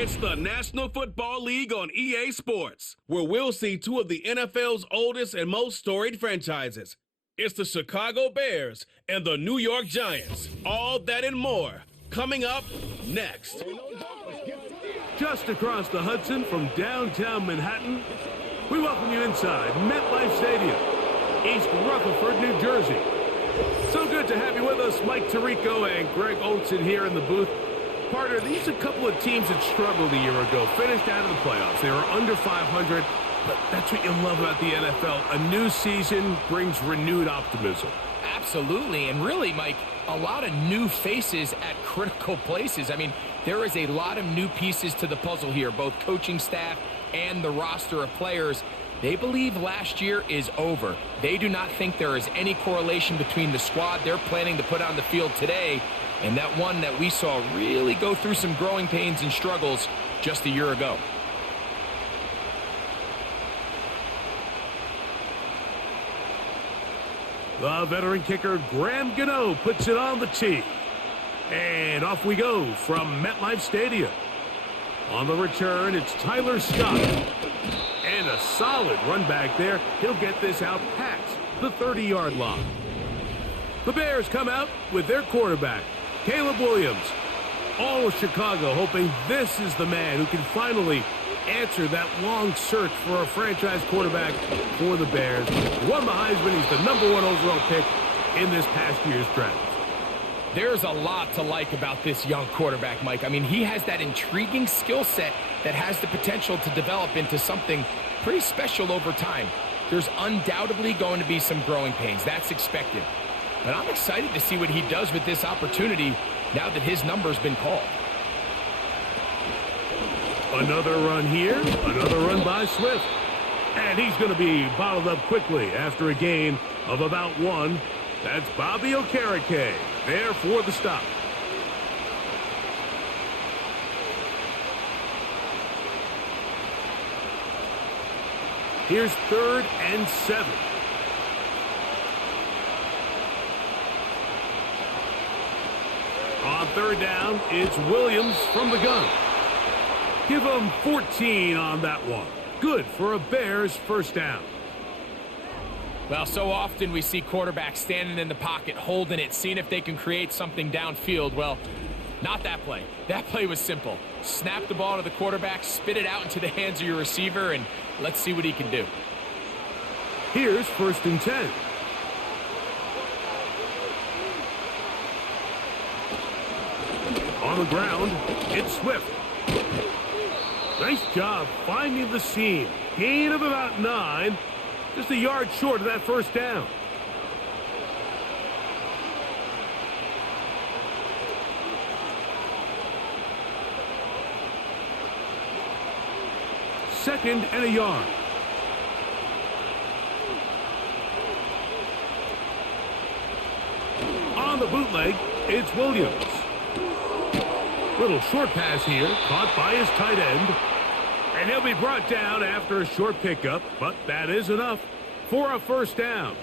It's the National Football League on EA Sports, where we'll see two of the NFL's oldest and most storied franchises. It's the Chicago Bears and the New York Giants. All that and more coming up next. Just across the Hudson from downtown Manhattan, we welcome you inside MetLife Stadium, East Rutherford, New Jersey. So good to have you with us, Mike Tirico and Greg Olson here in the booth. Partner, these are a couple of teams that struggled a year ago, finished out of the playoffs. They were under 500, but that's what you love about the NFL. A new season brings renewed optimism. Absolutely, and really, Mike, a lot of new faces at critical places. I mean, there is a lot of new pieces to the puzzle here, both coaching staff and the roster of players. They believe last year is over. They do not think there is any correlation between the squad they're planning to put on the field today and that one that we saw really go through some growing pains and struggles just a year ago. The veteran kicker Graham Gano puts it on the tee. And off we go from MetLife Stadium. On the return, it's Tyler Scott. And a solid run back there. He'll get this out past the 30-yard line. The Bears come out with their quarterback, Caleb Williams. All of Chicago hoping this is the man who can finally answer that long search for a franchise quarterback for the Bears. Won the Heisman. He's the #1 overall pick in this past year's draft. There's a lot to like about this young quarterback, Mike. I mean, he has that intriguing skill set that has the potential to develop into something pretty special over time. There's undoubtedly going to be some growing pains. That's expected. But I'm excited to see what he does with this opportunity now that his number's been called. Another run here, another run by Swift. And he's going to be bottled up quickly after a gain of about 1. That's Bobby Okereke there for the stop. Here's 3rd and 7. On 3rd down, it's Williams from the gun. Give him 14 on that one. Good for a Bears first down. Well, so often we see quarterbacks standing in the pocket, holding it, seeing if they can create something downfield. Well, not that play. That play was simple. Snap the ball to the quarterback, spit it out into the hands of your receiver, and let's see what he can do. Here's 1st and 10. On the ground, it's Swift. Nice job finding the seam. Gain of about 9. Just a yard short of that first down. Second and a yard. On the bootleg, it's Williams. Little short pass here, caught by his tight end. And he'll be brought down after a short pickup, but that is enough for a first down.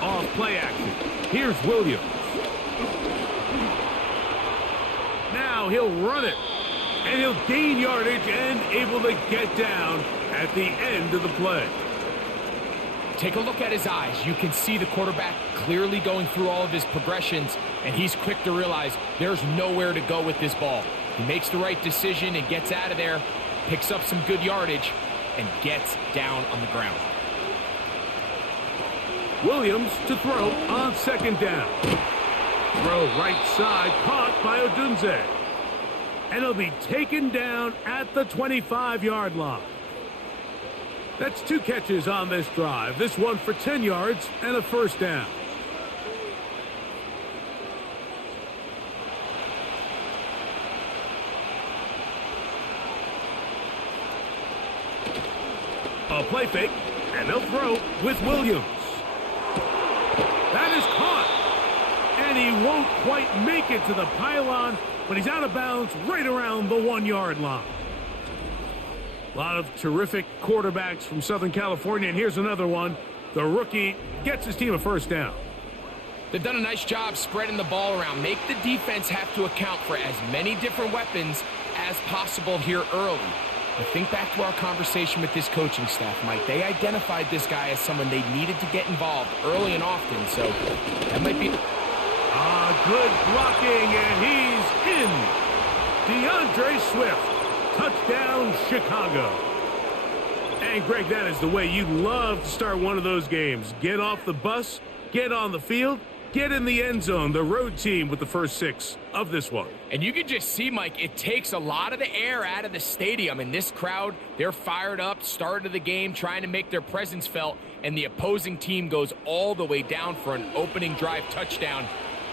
Off play action. Here's Williams. Now he'll run it. And he'll gain yardage and able to get down at the end of the play. Take a look at his eyes. You can see the quarterback clearly going through all of his progressions, and he's quick to realize there's nowhere to go with this ball. He makes the right decision and gets out of there, picks up some good yardage, and gets down on the ground. Williams to throw on 2nd down. Throw right side, caught by Odunze. And he'll be taken down at the 25-yard line. That's 2 catches on this drive. This one for 10 yards and a first down. A play fake, and they'll throw with Williams. That is caught. And he won't quite make it to the pylon but he's out of bounds right around the 1-yard line. A lot of terrific quarterbacks from Southern California, and here's another one. The rookie gets his team a first down. They've done a nice job spreading the ball around. Make the defense have to account for as many different weapons as possible here early. But think back to our conversation with this coaching staff, Mike. They identified this guy as someone they needed to get involved early and often, so that might be... Good blocking, and he's in. DeAndre Swift, touchdown Chicago. And Greg, that is the way you'd love to start one of those games. Get off the bus, get on the field, get in the end zone. The road team with the first 6 of this one. And you can just see, Mike, it takes a lot of the air out of the stadium. And this crowd, they're fired up, start of the game, trying to make their presence felt. And the opposing team goes all the way down for an opening drive touchdown.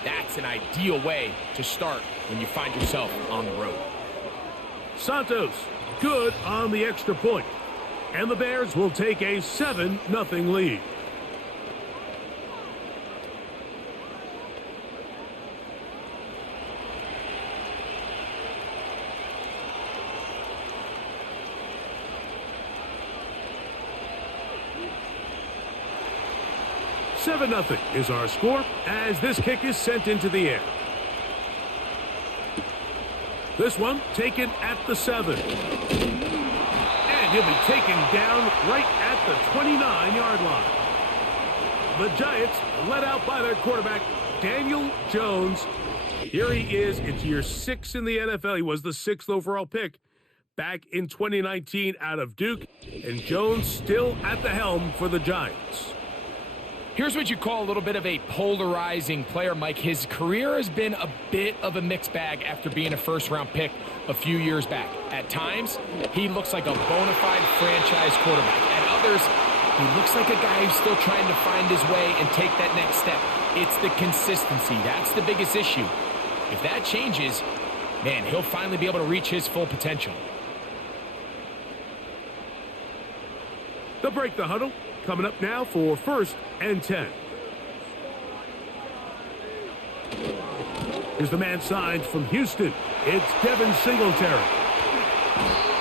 That's an ideal way to start when you find yourself on the road. Santos, good on the extra point. And the Bears will take a 7-0 lead. $7-0 is our score as this kick is sent into the air. This one taken at the 7. And he'll be taken down right at the 29-yard line. The Giants led out by their quarterback, Daniel Jones. Here he is. It's year 6 in the NFL. He was the 6th overall pick back in 2019 out of Duke. And Jones still at the helm for the Giants. Here's what you call a little bit of a polarizing player, Mike. His career has been a bit of a mixed bag after being a first-round pick a few years back. At times, he looks like a bona fide franchise quarterback. At others, he looks like a guy who's still trying to find his way and take that next step. It's the consistency. That's the biggest issue. If that changes, man, he'll finally be able to reach his full potential. They'll break the huddle. Coming up now for 1st and 10. Here's the man signed from Houston. It's Devin Singletary.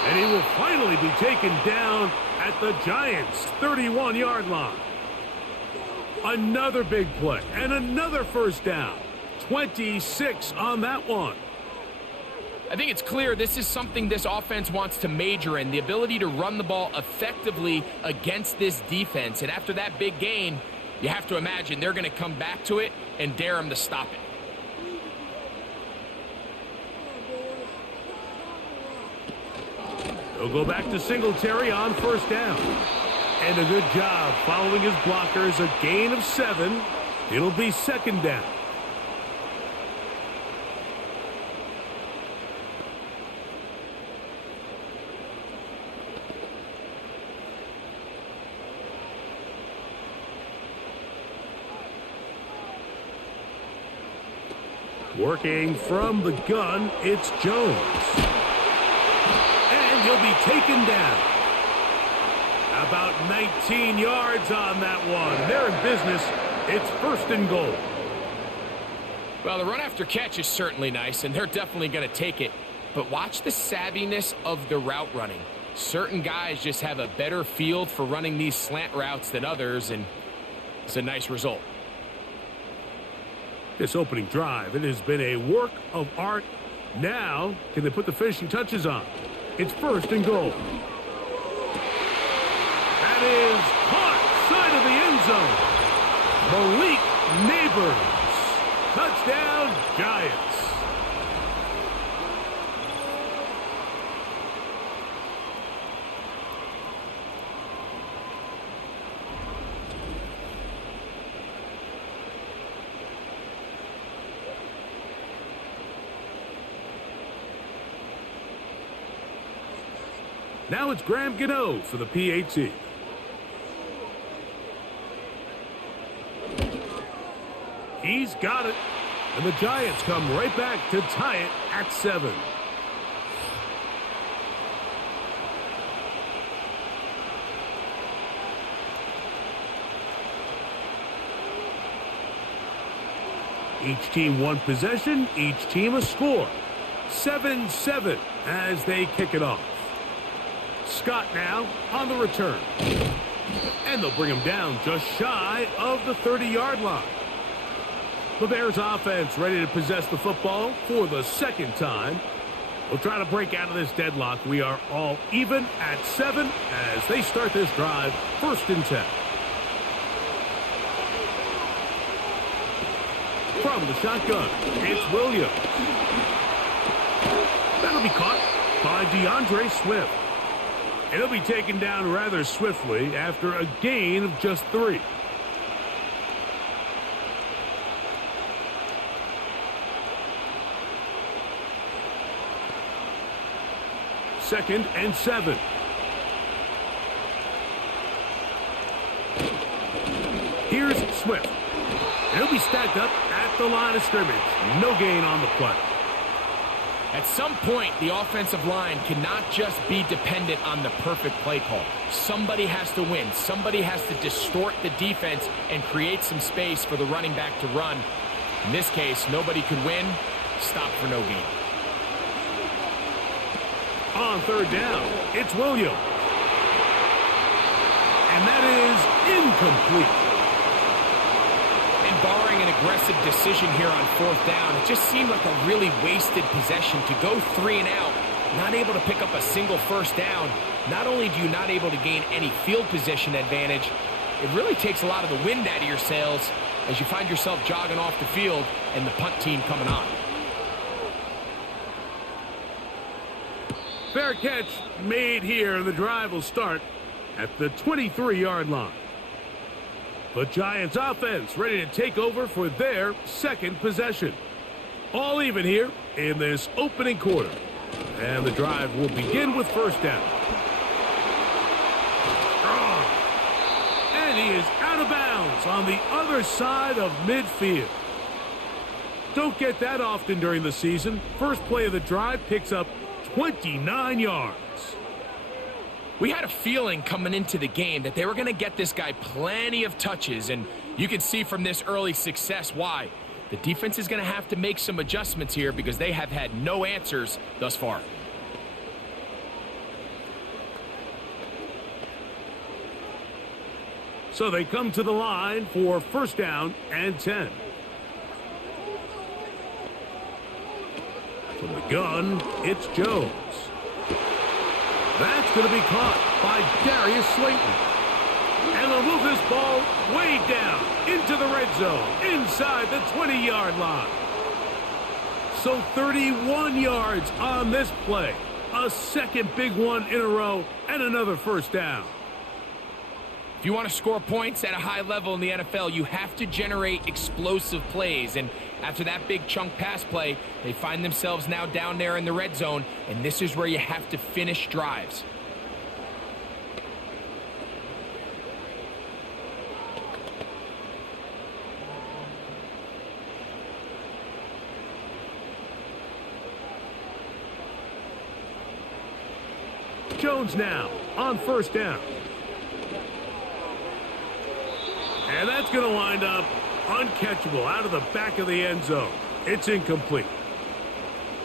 And he will finally be taken down at the Giants' 31-yard line. Another big play and another first down. 26 on that one. I think it's clear this is something this offense wants to major in, the ability to run the ball effectively against this defense. And after that big gain, you have to imagine they're going to come back to it and dare them to stop it. They'll go back to Singletary on first down. And a good job following his blockers, a gain of 7. It'll be 2nd down. Working from the gun, it's Jones. And he'll be taken down. About 19 yards on that one. They're in business. It's 1st and goal. Well, the run after catch is certainly nice, and they're definitely going to take it. But watch the savviness of the route running. Certain guys just have a better feel for running these slant routes than others, and it's a nice result. This opening drive, it has been a work of art. Now, can they put the finishing touches on? It's 1st and goal. That is caught side of the end zone. Malik Neighbors. Touchdown, Giants. Now it's Graham Gano for the PAT. He's got it. And the Giants come right back to tie it at 7. Each team one possession, each team a score. 7-7 as they kick it off. Scott now on the return. And they'll bring him down just shy of the 30-yard line. The Bears offense ready to possess the football for the second time. We'll try to break out of this deadlock. We are all even at 7 as they start this drive, 1st and 10. From the shotgun, it's Williams. That'll be caught by DeAndre Swift. And he'll be taken down rather swiftly after a gain of just 3. Second and 7. Here's Swift. And he'll be stacked up at the line of scrimmage. No gain on the play. At some point, the offensive line cannot just be dependent on the perfect play call. Somebody has to win. Somebody has to distort the defense and create some space for the running back to run. In this case, nobody could win. Stop for no gain. On 3rd down, it's Williams. And that is incomplete. And barring an aggressive decision here on 4th down, it just seemed like a really wasted possession to go 3 and out, not able to pick up a single 1st down. Not only do you not able to gain any field position advantage, it really takes a lot of the wind out of your sails as you find yourself jogging off the field and the punt team coming on. Fair catch made here. The drive will start at the 23-yard line. The Giants offense ready to take over for their 2nd possession. All even here in this opening quarter. And the drive will begin with 1st down. And he is out of bounds on the other side of midfield. Don't get that often during the season. First play of the drive picks up 29 yards. We had a feeling coming into the game that they were going to get this guy plenty of touches, and you can see from this early success why. The defense is going to have to make some adjustments here because they have had no answers thus far. So they come to the line for 1st down and 10. From the gun, it's Jones. That's going to be caught by Darius Slayton. And they'll move this ball way down into the red zone, inside the 20-yard line. So 31 yards on this play. A second big one in a row, and another 1st down. If you want to score points at a high level in the NFL, you have to generate explosive plays. And after that big chunk pass play, they find themselves now down there in the red zone, and this is where you have to finish drives. Jones now on 1st down. And that's going to wind up uncatchable out of the back of the end zone. It's incomplete.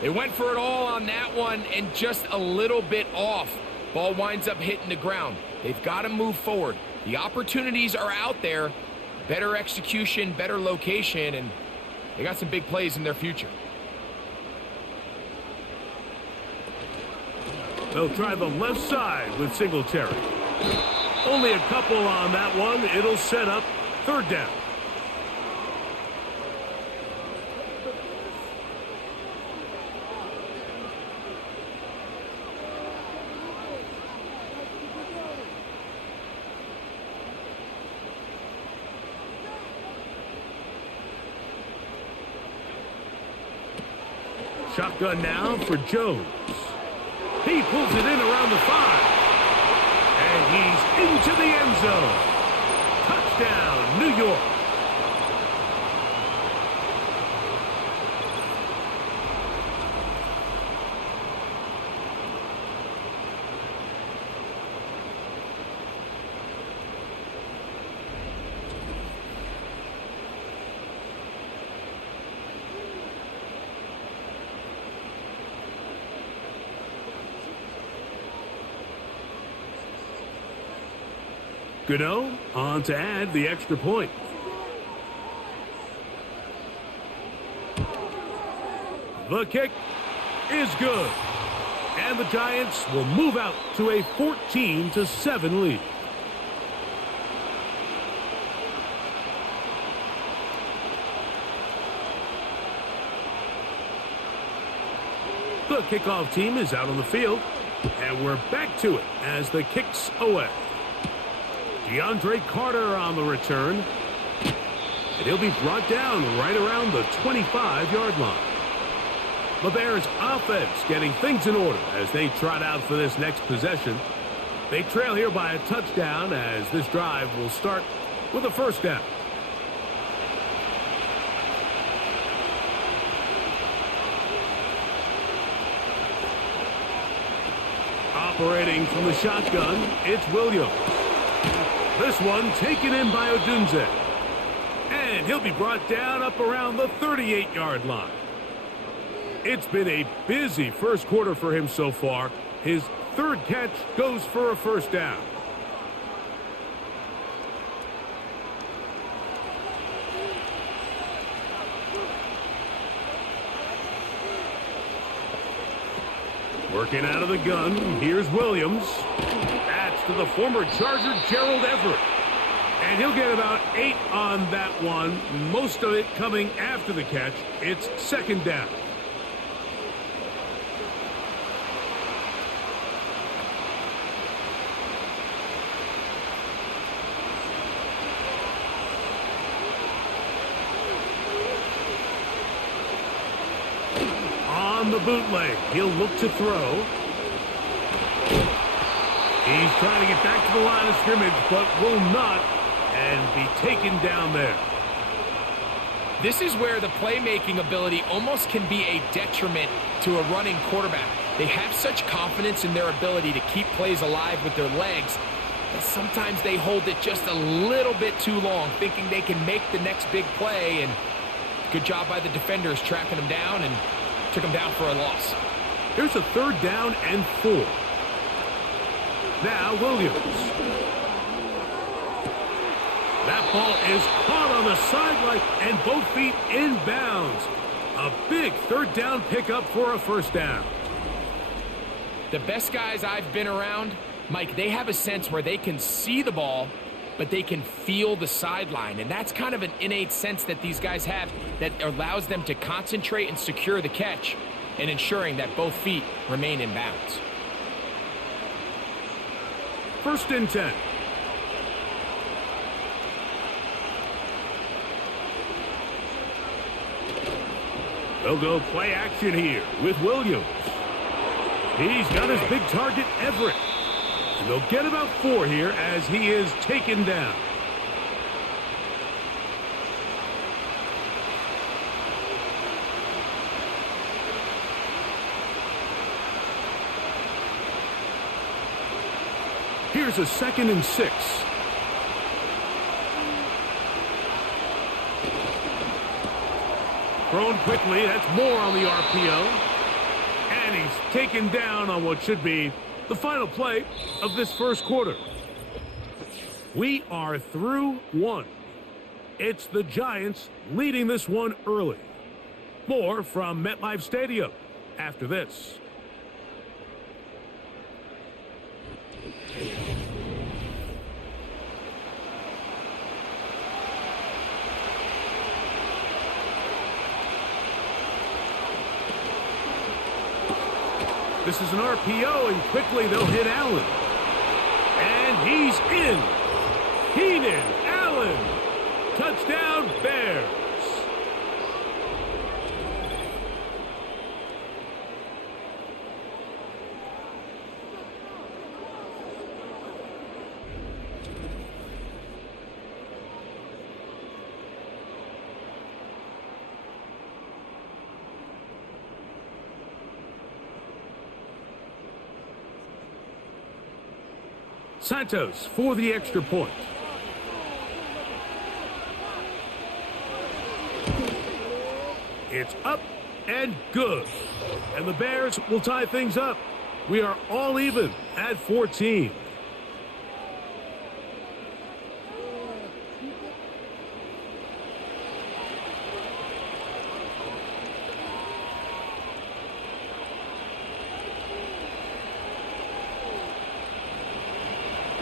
They went for it all on that one and just a little bit off. Ball winds up hitting the ground. They've got to move forward. The opportunities are out there. Better execution, better location, and they got some big plays in their future. They'll try the left side with Singletary. Only a couple on that one. It'll set up 3rd down. Shotgun now for Jones. He pulls it in around the 5. And he's into the end zone. Touchdown, New York. Gano on to add the extra point. The kick is good. And the Giants will move out to a 14-7 lead. The kickoff team is out on the field. And we're back to it as the kick's away. DeAndre Carter on the return. And he'll be brought down right around the 25-yard line. The Bears offense getting things in order as they trot out for this next possession. They trail here by a touchdown as this drive will start with a first down. Operating from the shotgun, it's Williams. This one taken in by Odunze. And he'll be brought down up around the 38-yard line. It's been a busy first quarter for him so far. His third catch goes for a first down. Working out of the gun, here's Williams. That's to the former Charger, Gerald Everett. And he'll get about 8 on that one, most of it coming after the catch. It's second down. On the bootleg, he'll look to throw. He's trying to get back to the line of scrimmage, but will not, and be taken down there. This is where the playmaking ability almost can be a detriment to a running quarterback. They have such confidence in their ability to keep plays alive with their legs that sometimes they hold it just a little bit too long, thinking they can make the next big play, and good job by the defenders tracking them down and took him down for a loss. Here's a third down and 4. Now Williams. That ball is caught on the sideline and both feet inbounds. A big third down pickup for a first down. The best guys I've been around, Mike, they have a sense where they can see the ball, but they can feel the sideline. And that's kind of an innate sense that these guys have that allows them to concentrate and secure the catch and ensuring that both feet remain in bounds. First and 10. They'll go play action here with Williams. He's got his big target, Everett. And they'll get about 4 here as he is taken down. Here's a 2nd and 6. Thrown quickly, that's more on the RPO. And he's taken down on what should be the final play of this first quarter. We are through 1. It's the Giants leading this one early. More from MetLife Stadium after this. This is an RPO, and quickly they'll hit Allen. And he's in. Keenan Allen. Touchdown, Bears. Santos for the extra point. It's up and good. And the Bears will tie things up. We are all even at 14.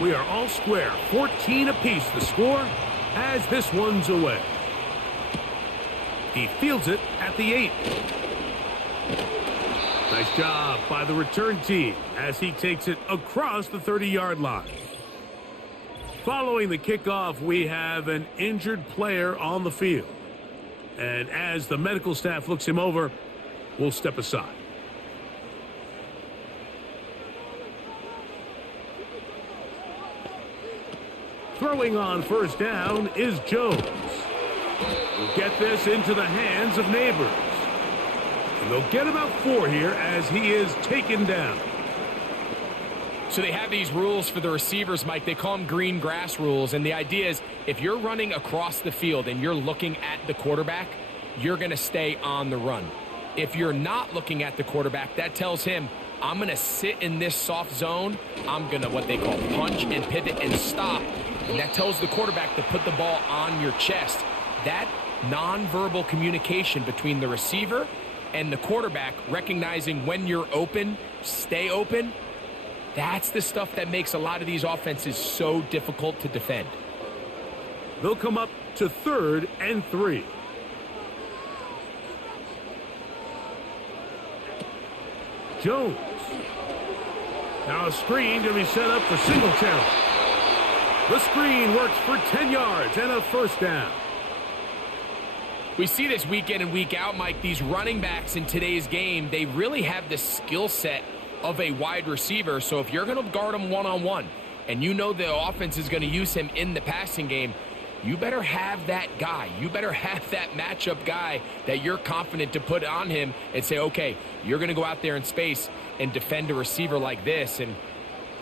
We are all square. 14 apiece the score as this one's away. He fields it at the 8. Nice job by the return team as he takes it across the 30-yard line. Following the kickoff, we have an injured player on the field. And as the medical staff looks him over, we'll step aside. Throwing on first down is Jones. We'll get this into the hands of Neighbors. And they'll get about 4 here as he is taken down. So they have these rules for the receivers, Mike. They call them green grass rules. And the idea is if you're running across the field and you're looking at the quarterback, you're going to stay on the run. If you're not looking at the quarterback, that tells him, I'm going to sit in this soft zone. I'm going to what they call punch and pivot and stop. And that tells the quarterback to put the ball on your chest. That nonverbal communication between the receiver and the quarterback, recognizing when you're open, stay open, that's the stuff that makes a lot of these offenses so difficult to defend. They'll come up to 3rd and 3. Jones. Now a screen to be set up for Singletary. The screen works for 10 yards and a first down. We see this week in and week out, Mike. These running backs in today's game, they really have the skill set of a wide receiver. So if you're going to guard him one-on-one and you know the offense is going to use him in the passing game, you better have that guy. You better have that matchup guy that you're confident to put on him and say, okay, you're going to go out there in space and defend a receiver like this. And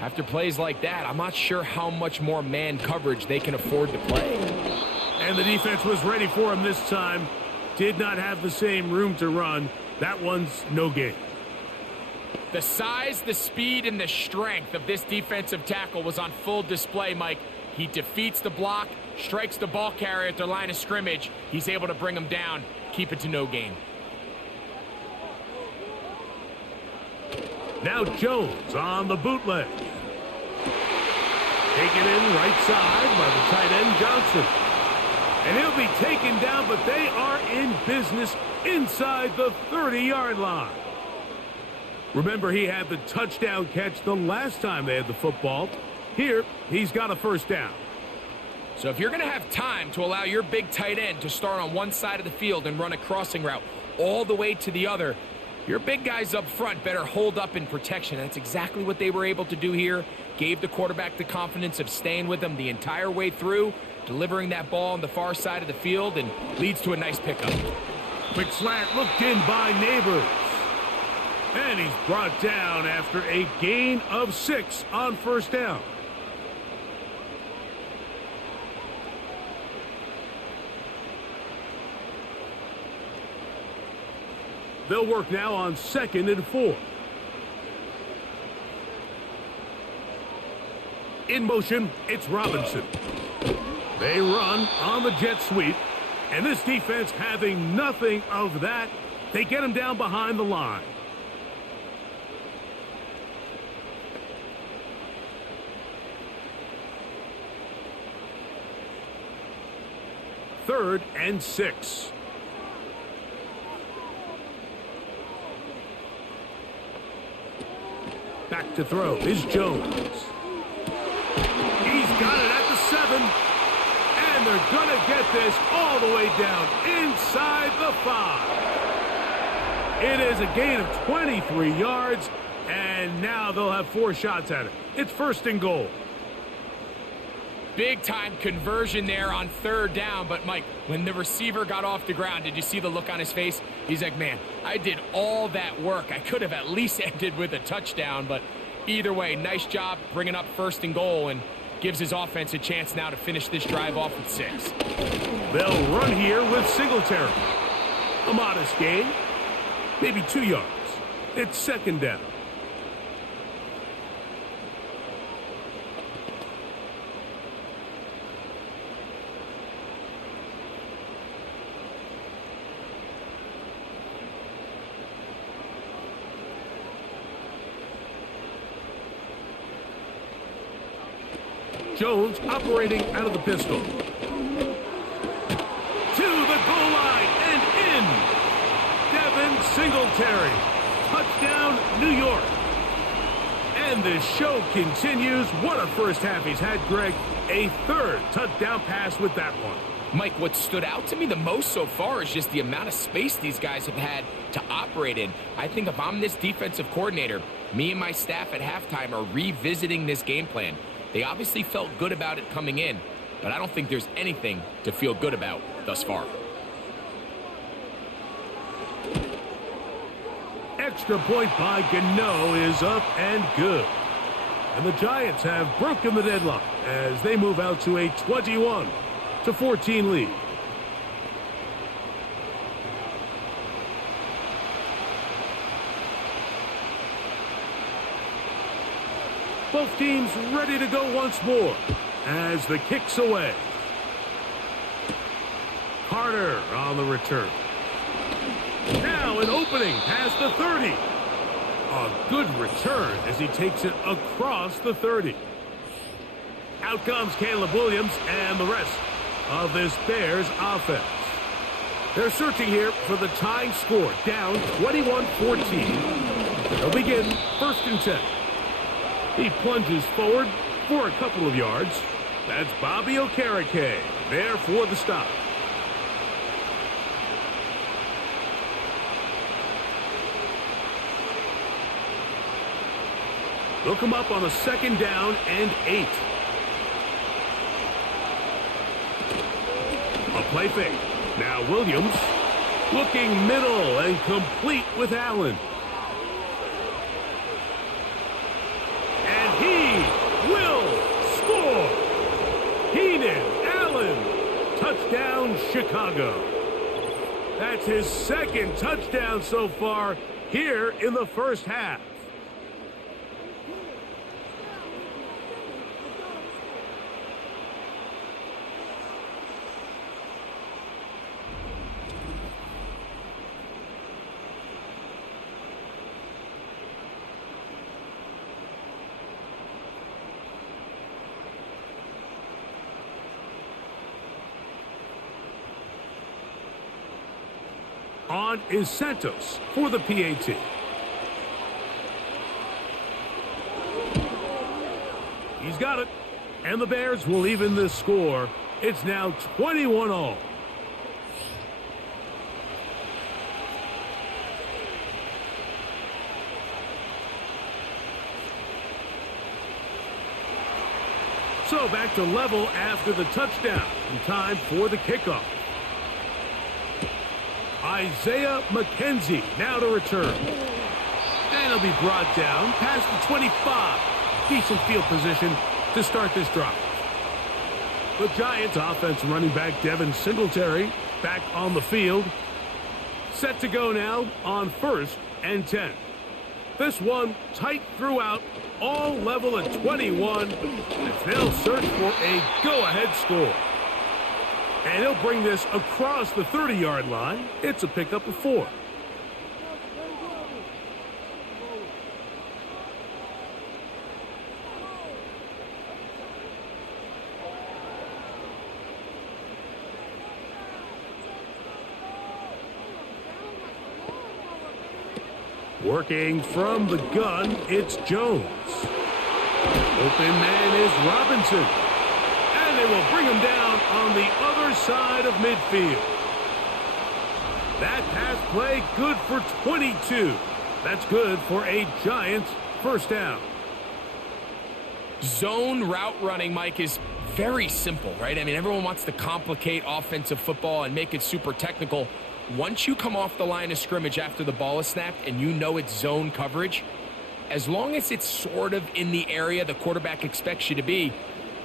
after plays like that, I'm not sure how much more man coverage they can afford to play. And the defense was ready for him this time. Did not have the same room to run. That one's no gain. The size, the speed, and the strength of this defensive tackle was on full display, Mike. He defeats the block, strikes the ball carrier at their line of scrimmage. He's able to bring him down, keep it to no gain. Now Jones on the bootleg. Taken in right side by the tight end Johnson. And he'll be taken down, but they are in business inside the 30-yard line. Remember, he had the touchdown catch the last time they had the football. Here, he's got a first down. So if you're going to have time to allow your big tight end to start on one side of the field and run a crossing route all the way to the other, your big guys up front better hold up in protection. That's exactly what they were able to do here. Gave the quarterback the confidence of staying with him the entire way through, delivering that ball on the far side of the field, and leads to a nice pickup. Quick slant looked in by Neighbors. And he's brought down after a gain of 6 on first down. They'll work now on 2nd and 4. In motion, it's Robinson. They run on the jet sweep, and this defense having nothing of that, they get him down behind the line. Third and 6. Back to throw is Jones. He's got it at the 7. And they're going to get this all the way down inside the 5. It is a gain of 23 yards, and now they'll have 4 shots at it. It's 1st and goal. Big-time conversion there on 3rd down. But, Mike, when the receiver got off the ground, did you see the look on his face? He's like, man, I did all that work. I could have at least ended with a touchdown. But either way, nice job bringing up 1st and goal and gives his offense a chance now to finish this drive off with 6. They'll run here with Singletary. A modest gain, maybe 2 yards. It's 2nd down. Jones operating out of the pistol. To the goal line and in. Devin Singletary. Touchdown, New York. And the show continues. What a first half he's had, Greg. A third touchdown pass with that one. Mike, what stood out to me the most so far is just the amount of space these guys have had to operate in. I think if I'm this defensive coordinator, me and my staff at halftime are revisiting this game plan. They obviously felt good about it coming in, but I don't think there's anything to feel good about thus far. Extra point by Gano is up and good. And the Giants have broken the deadlock as they move out to a 21-14 lead. Both teams ready to go once more as the kick's away. Carter on the return. Now an opening past the 30. A good return as he takes it across the 30. Out comes Caleb Williams and the rest of this Bears offense. They're searching here for the tying score, down 21-14. They'll begin 1st and 10. He plunges forward for a couple of yards. That's Bobby Okereke there for the stop. They'll come up on a 2nd down and 8. A play fake. Now Williams looking middle and complete with Allen. And he will score. Keenan Allen. Touchdown, Chicago. That's his 2nd touchdown so far here in the first half. On is Santos for the PAT. He's got it. And the Bears will even this score. It's now 21-all. So back to level after the touchdown. And time for the kickoff. Isaiah McKenzie now to return. And he'll be brought down past the 25. Decent field position to start this drive. The Giants offense running back Devin Singletary back on the field. Set to go now on 1st and 10. This one tight throughout, all level at 21 as they'll search for a go-ahead score. And he'll bring this across the 30-yard line. It's a pickup of 4. Working from the gun, it's Jones. Open man is Robinson. And they will bring him down on the other side of midfield. That pass play good for 22. That's good for a Giants first down. Zone route running, Mike, is very simple, right? I mean, everyone wants to complicate offensive football and make it super technical. Once you come off the line of scrimmage after the ball is snapped and you know it's zone coverage, as long as it's sort of in the area the quarterback expects you to be,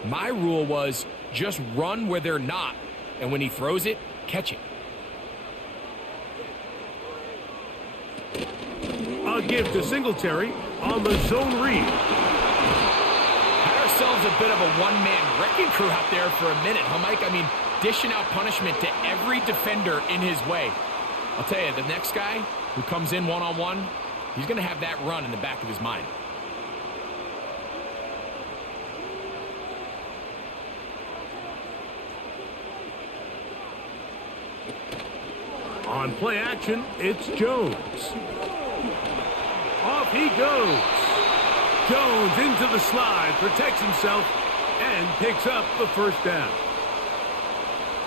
my rule was just run where they're not, and when he throws it, catch it. A give to Singletary on the zone read. Had ourselves a bit of a one-man wrecking crew out there for a minute, huh, Mike? I mean, dishing out punishment to every defender in his way. I'll tell you, the next guy who comes in one-on-one, he's going to have that run in the back of his mind. On play action, it's Jones. Off he goes. Jones into the slide, protects himself, and picks up the first down.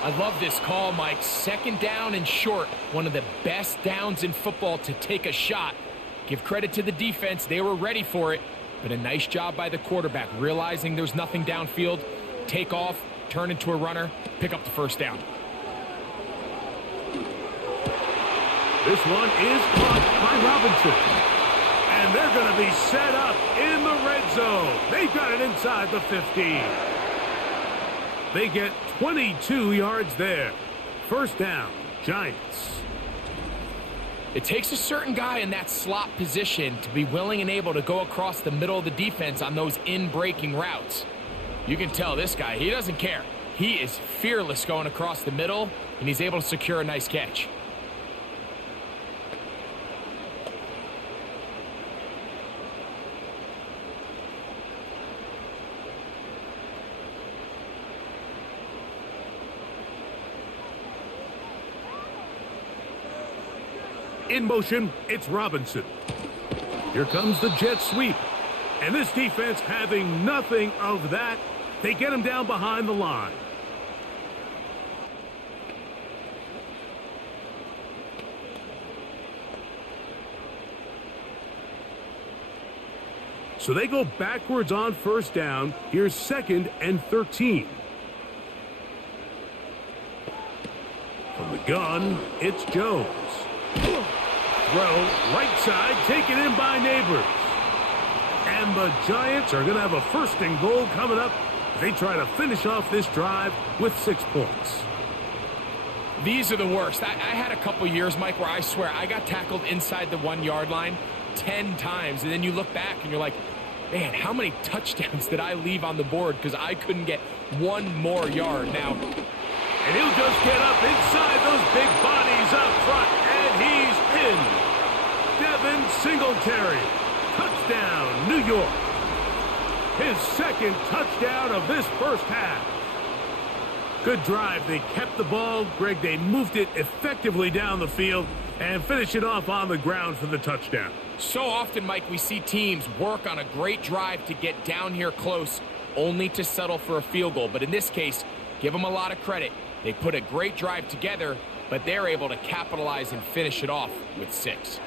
I love this call, Mike. Second down and short. One of the best downs in football to take a shot. Give credit to the defense. They were ready for it. But a nice job by the quarterback, realizing there's nothing downfield. Take off, turn into a runner, pick up the first down. This one is caught by Robinson. And they're going to be set up in the red zone. They've got it inside the 15. They get 22 yards there. First down, Giants. It takes a certain guy in that slot position to be willing and able to go across the middle of the defense on those in-breaking routes. You can tell this guy, he doesn't care. He is fearless going across the middle, and he's able to secure a nice catch. In motion, it's Robinson. Here comes the jet sweep. And this defense having nothing of that. They get him down behind the line. So they go backwards on first down. Here's 2nd and 13. From the gun, it's Jones. Throw, right side, taken in by Neighbors. And the Giants are going to have a 1st and goal coming up. They try to finish off this drive with 6 points. These are the worst. I had a couple years, Mike, where I swear I got tackled inside the 1-yard line 10 times. And then you look back and you're like, man, how many touchdowns did I leave on the board because I couldn't get one more yard now? And he'll just get up inside those big bodies up front. And he's in. Devin Singletary. Touchdown, New York. His 2nd touchdown of this first half. Good drive. They kept the ball. Greg, they moved it effectively down the field and finish it off on the ground for the touchdown. So often, Mike, we see teams work on a great drive to get down here close, only to settle for a field goal. But in this case, give them a lot of credit. They put a great drive together, but they're able to capitalize and finish it off with 6.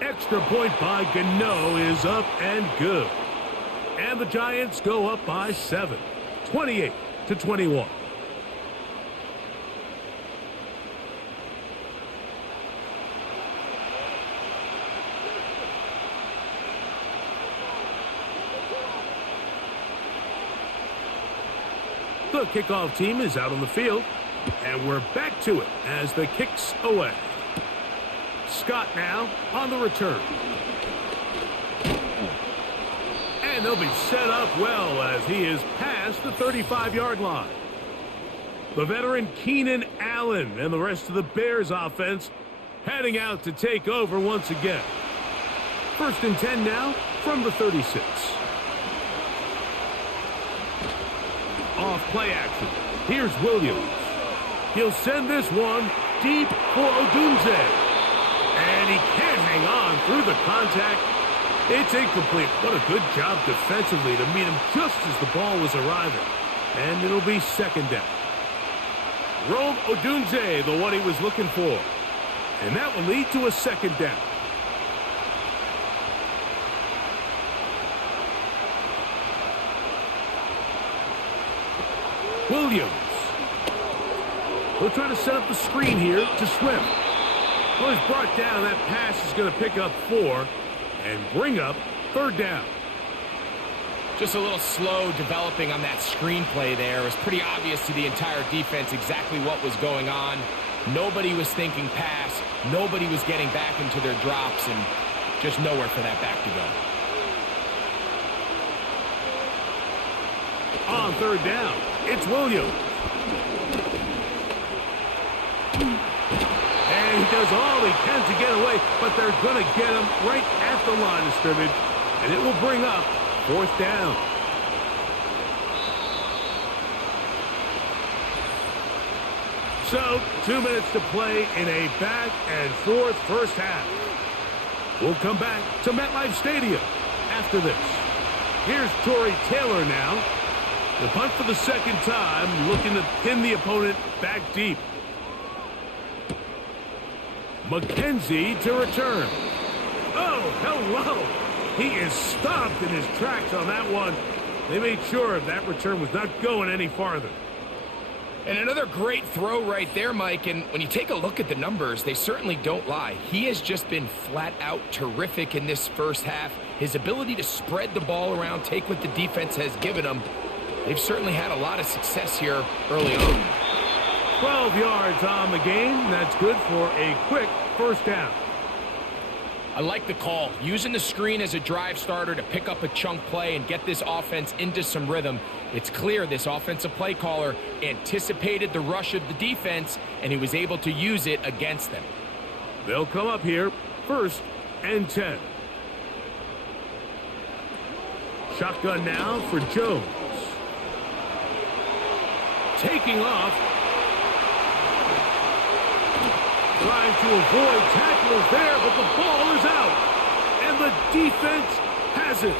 Extra point by Gano is up and good. And the Giants go up by 7, 28-21. The kickoff team is out on the field, and we're back to it as the kick's away. Scott now on the return. And they'll be set up well as he is past the 35-yard line. The veteran Keenan Allen and the rest of the Bears offense heading out to take over once again. 1st and 10 now from the 36. Off play action. Here's Williams. He'll send this one deep for Odunze. And he can't hang on through the contact. It's incomplete. What a good job defensively to meet him just as the ball was arriving. And it'll be 2nd down. Rome Odunze, the one he was looking for. And that will lead to a 2nd down. Williams. We'll try to set up the screen here to Swift. Well, he's brought down. That pass is going to pick up 4 and bring up 3rd down. Just a little slow developing on that screenplay there. It was pretty obvious to the entire defense exactly what was going on. Nobody was thinking pass. Nobody was getting back into their drops, and just nowhere for that back to go. On 3rd down, it's Williams. And he does all he can to get away, but they're going to get him right at the line of scrimmage, and it will bring up 4th down. So, 2 minutes to play in a back-and-forth first half. We'll come back to MetLife Stadium after this. Here's Torrey Taylor now. The punt for the second time, looking to pin the opponent back deep. McKenzie to return. Oh, hello. He is stopped in his tracks on that one. They made sure that return was not going any farther. And another great throw right there, Mike. And when you take a look at the numbers, they certainly don't lie. He has just been flat out terrific in this first half. His ability to spread the ball around, take what the defense has given him. They've certainly had a lot of success here early on. 12 yards on the game. That's good for a quick first down. I like the call. Using the screen as a drive starter to pick up a chunk play and get this offense into some rhythm. It's clear this offensive play caller anticipated the rush of the defense, and he was able to use it against them. They'll come up here, 1st and 10. Shotgun now for Jones. Taking off. Trying to avoid tacklers there, but the ball is out. And the defense has it.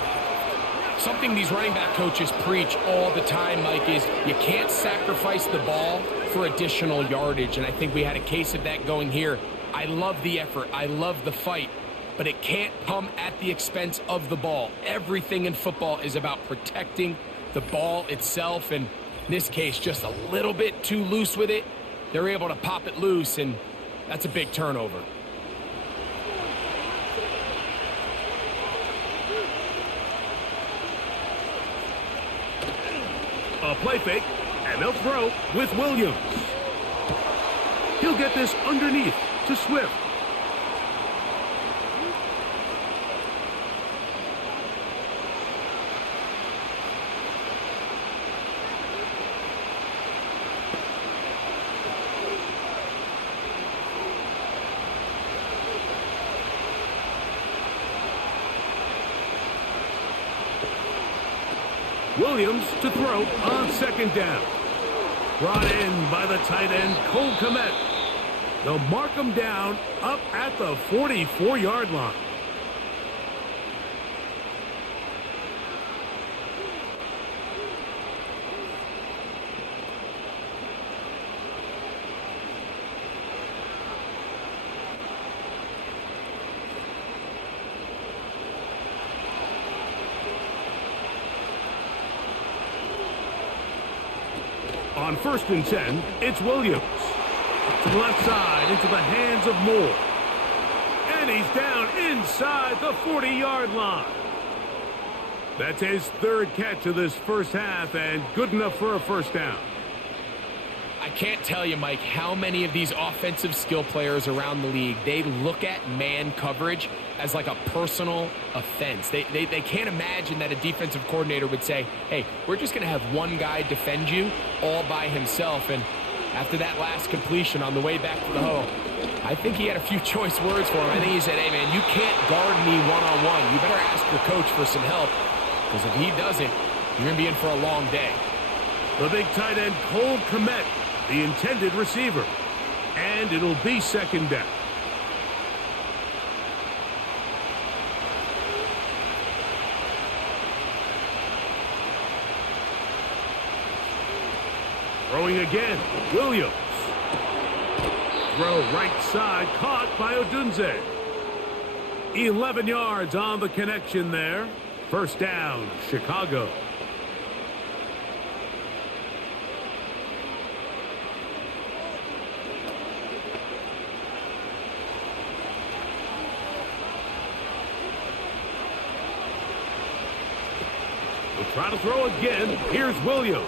Something these running back coaches preach all the time, Mike, is you can't sacrifice the ball for additional yardage. And I think we had a case of that going here. I love the effort. I love the fight. But it can't come at the expense of the ball. Everything in football is about protecting the ball itself. And in this case, just a little bit too loose with it. They're able to pop it loose, and that's a big turnover. A play fake, and they'll throw with Williams. He'll get this underneath to Swift. Williams to throw on 2nd down. Brought in by the tight end, Cole Kmet. They'll mark him down up at the 44-yard line. On 1st and 10, it's Williams. To the left side, into the hands of Moore. And he's down inside the 40-yard line. That's his 3rd catch of this first half, and good enough for a first down. I can't tell you, Mike, how many of these offensive skill players around the league, they look at man coverage as like a personal offense. They can't imagine that a defensive coordinator would say, hey, we're just going to have one guy defend you all by himself. And after that last completion on the way back to the huddle, I think he had a few choice words for him. I think he said, hey, man, you can't guard me one-on-one. You better ask your coach for some help, because if he doesn't, you're going to be in for a long day. The big tight end, Cole Kmet, the intended receiver. And it'll be 2nd down. Throwing again, Williams. Throw right side, caught by Odunze. 11 yards on the connection there. First down, Chicago. We'll try to throw again. Here's Williams.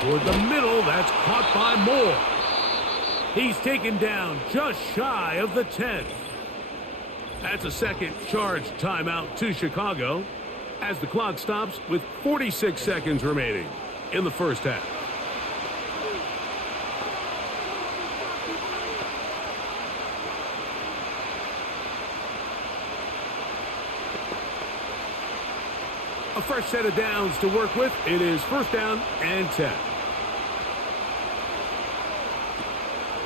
Toward the middle, that's caught by Moore. He's taken down just shy of the 10. That's a second charge timeout to Chicago as the clock stops with 46 seconds remaining in the first half. A fresh set of downs to work with. It is 1st down and 10.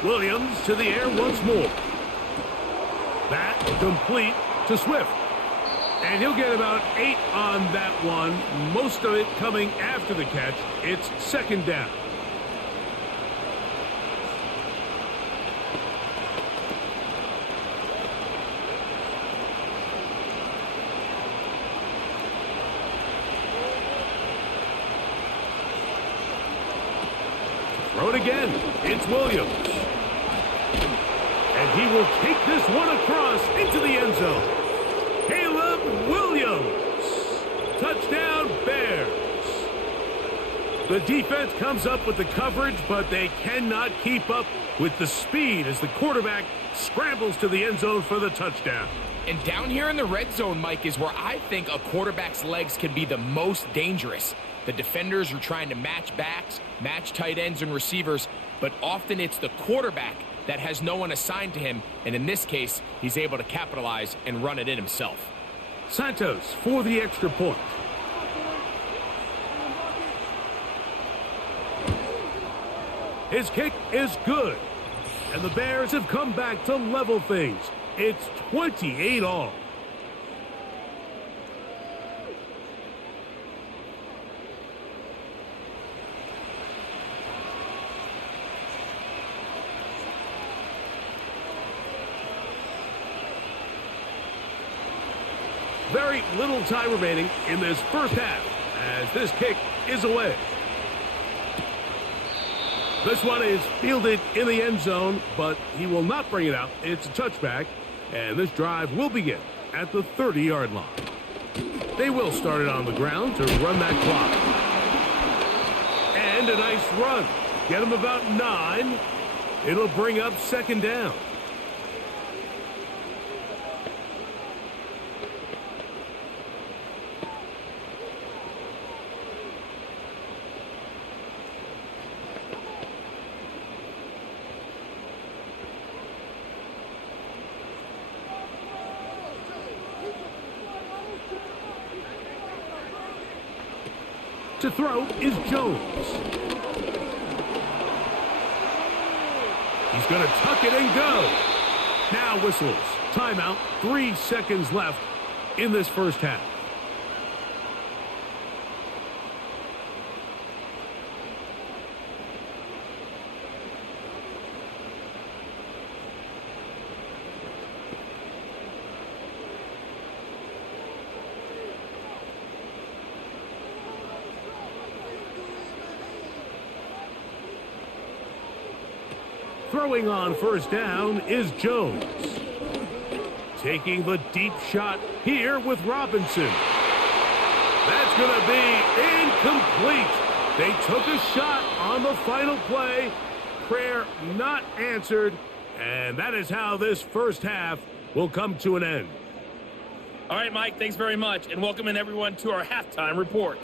Williams to the air once more. That complete to Swift. And he'll get about 8 on that one, most of it coming after the catch. It's second down. Throw it again. It's Williams. And he will take this one across into the end zone. Caleb Williams. Touchdown, Bears. The defense comes up with the coverage, but they cannot keep up with the speed as the quarterback scrambles to the end zone for the touchdown. And down here in the red zone, Mike, is where I think a quarterback's legs can be the most dangerous. The defenders are trying to match backs, match tight ends and receivers, but often it's the quarterback that has no one assigned to him, and in this case, he's able to capitalize and run it in himself. Santos for the extra point. His kick is good, and the Bears have come back to level things. It's 28 all. Very little time remaining in this first half as this kick is away. This one is fielded in the end zone, but he will not bring it out. It's a touchback, and this drive will begin at the 30-yard line. They will start it on the ground to run that clock. And a nice run. Get him about 9. It'll bring up second down. To throw is Jones. He's going to tuck it and go. Now whistles. Timeout. 3 seconds left in this first half. Throwing on first down is Jones. Taking the deep shot here with Robinson. That's going to be incomplete. They took a shot on the final play. Prayer not answered. And that is how this first half will come to an end. All right, Mike, thanks very much. And welcome in everyone to our halftime report.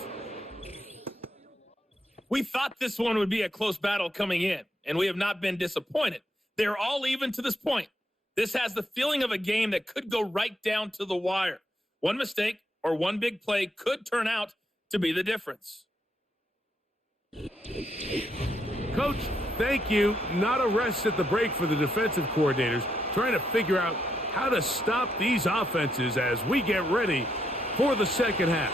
We thought this one would be a close battle coming in, and we have not been disappointed. They're all even to this point. This has the feeling of a game that could go right down to the wire. One mistake or one big play could turn out to be the difference. Coach, thank you. Not a rest at the break for the defensive coordinators, trying to figure out how to stop these offenses as we get ready for the second half.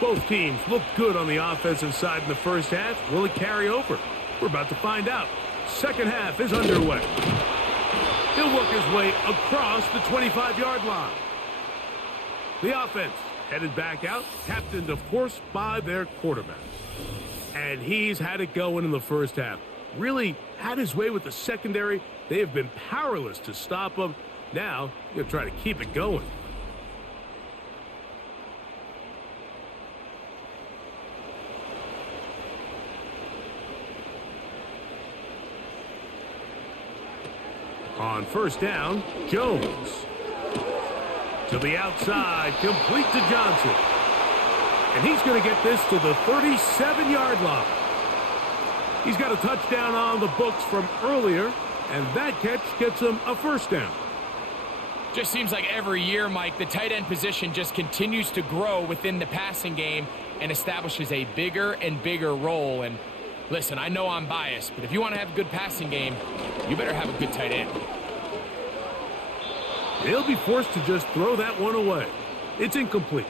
Both teams look good on the offensive side in the first half. Will it carry over? We're about to find out. Second half is underway. He'll work his way across the 25-yard line. The offense headed back out, captained, of course, by their quarterback. And he's had it going in the first half. Really had his way with the secondary. They have been powerless to stop him. Now, he'll try to keep it going. On first down, Jones. To the outside, complete to Johnson. And he's going to get this to the 37-yard line. He's got a touchdown on the books from earlier, and that catch gets him a first down. Just seems like every year, Mike, the tight end position just continues to grow within the passing game and establishes a bigger and bigger role. And listen, I know I'm biased, but if you want to have a good passing game, you better have a good tight end. They'll be forced to just throw that one away. It's incomplete.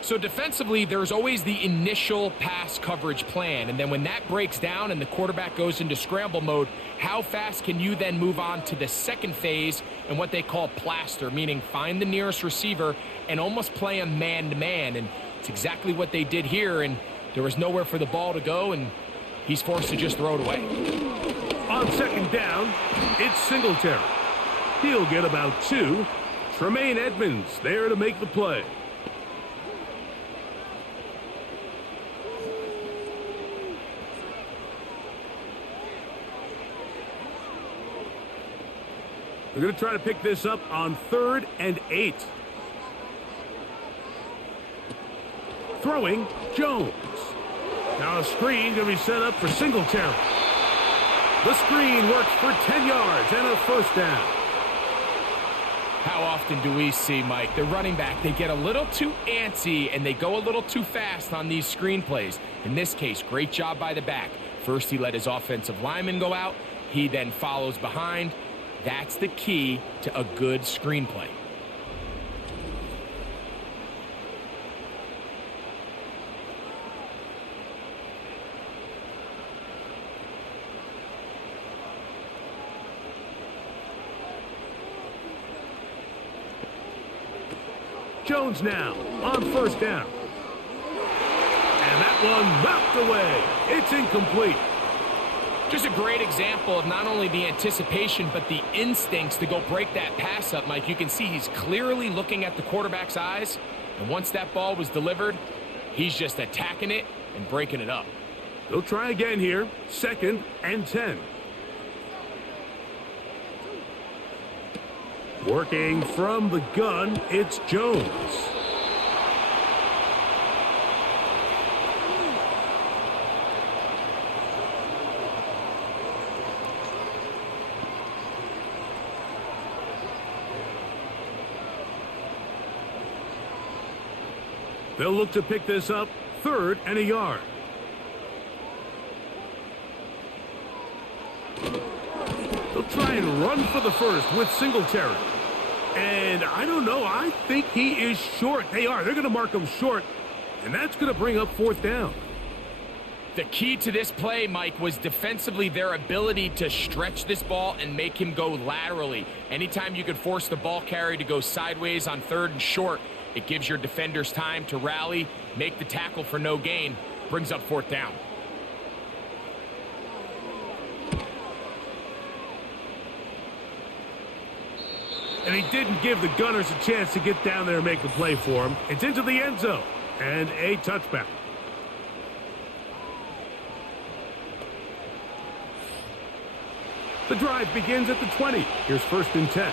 So defensively, there's always the initial pass coverage plan, and then when that breaks down and the quarterback goes into scramble mode, how fast can you then move on to the second phase and what they call plaster, meaning find the nearest receiver and almost play him man-to-man, and it's exactly what they did here, and there was nowhere for the ball to go, and he's forced to just throw it away. On second down, it's Singletary. He'll get about 2. Tremaine Edmonds there to make the play. We're going to try to pick this up on 3rd and 8. Throwing, Jones. Now a screen going to be set up for Singletary. The screen works for 10 yards and a first down. How often do we see, Mike, the running back, they get a little too antsy and they go a little too fast on these screen plays. In this case, great job by the back. First, he let his offensive lineman go out. He then follows behind. That's the key to a good screenplay. Jones now on first down. And that one knocked away. It's incomplete. Just a great example of not only the anticipation, but the instincts to go break that pass up, Mike. You can see he's clearly looking at the quarterback's eyes. And once that ball was delivered, he's just attacking it and breaking it up. They'll try again here. 2nd and 10. Working from the gun, it's Jones. They'll look to pick this up 3rd and a yard. They'll try and run for the first with Singletary. And I don't know, I think he is short. They are. They're going to mark him short, and that's going to bring up 4th down. The key to this play, Mike, was defensively their ability to stretch this ball and make him go laterally. Anytime you could force the ball carrier to go sideways on 3rd and short, it gives your defenders time to rally, make the tackle for no gain, brings up 4th down. And he didn't give the Gunners a chance to get down there and make the play for him. It's into the end zone and a touchback. The drive begins at the 20. Here's 1st and 10.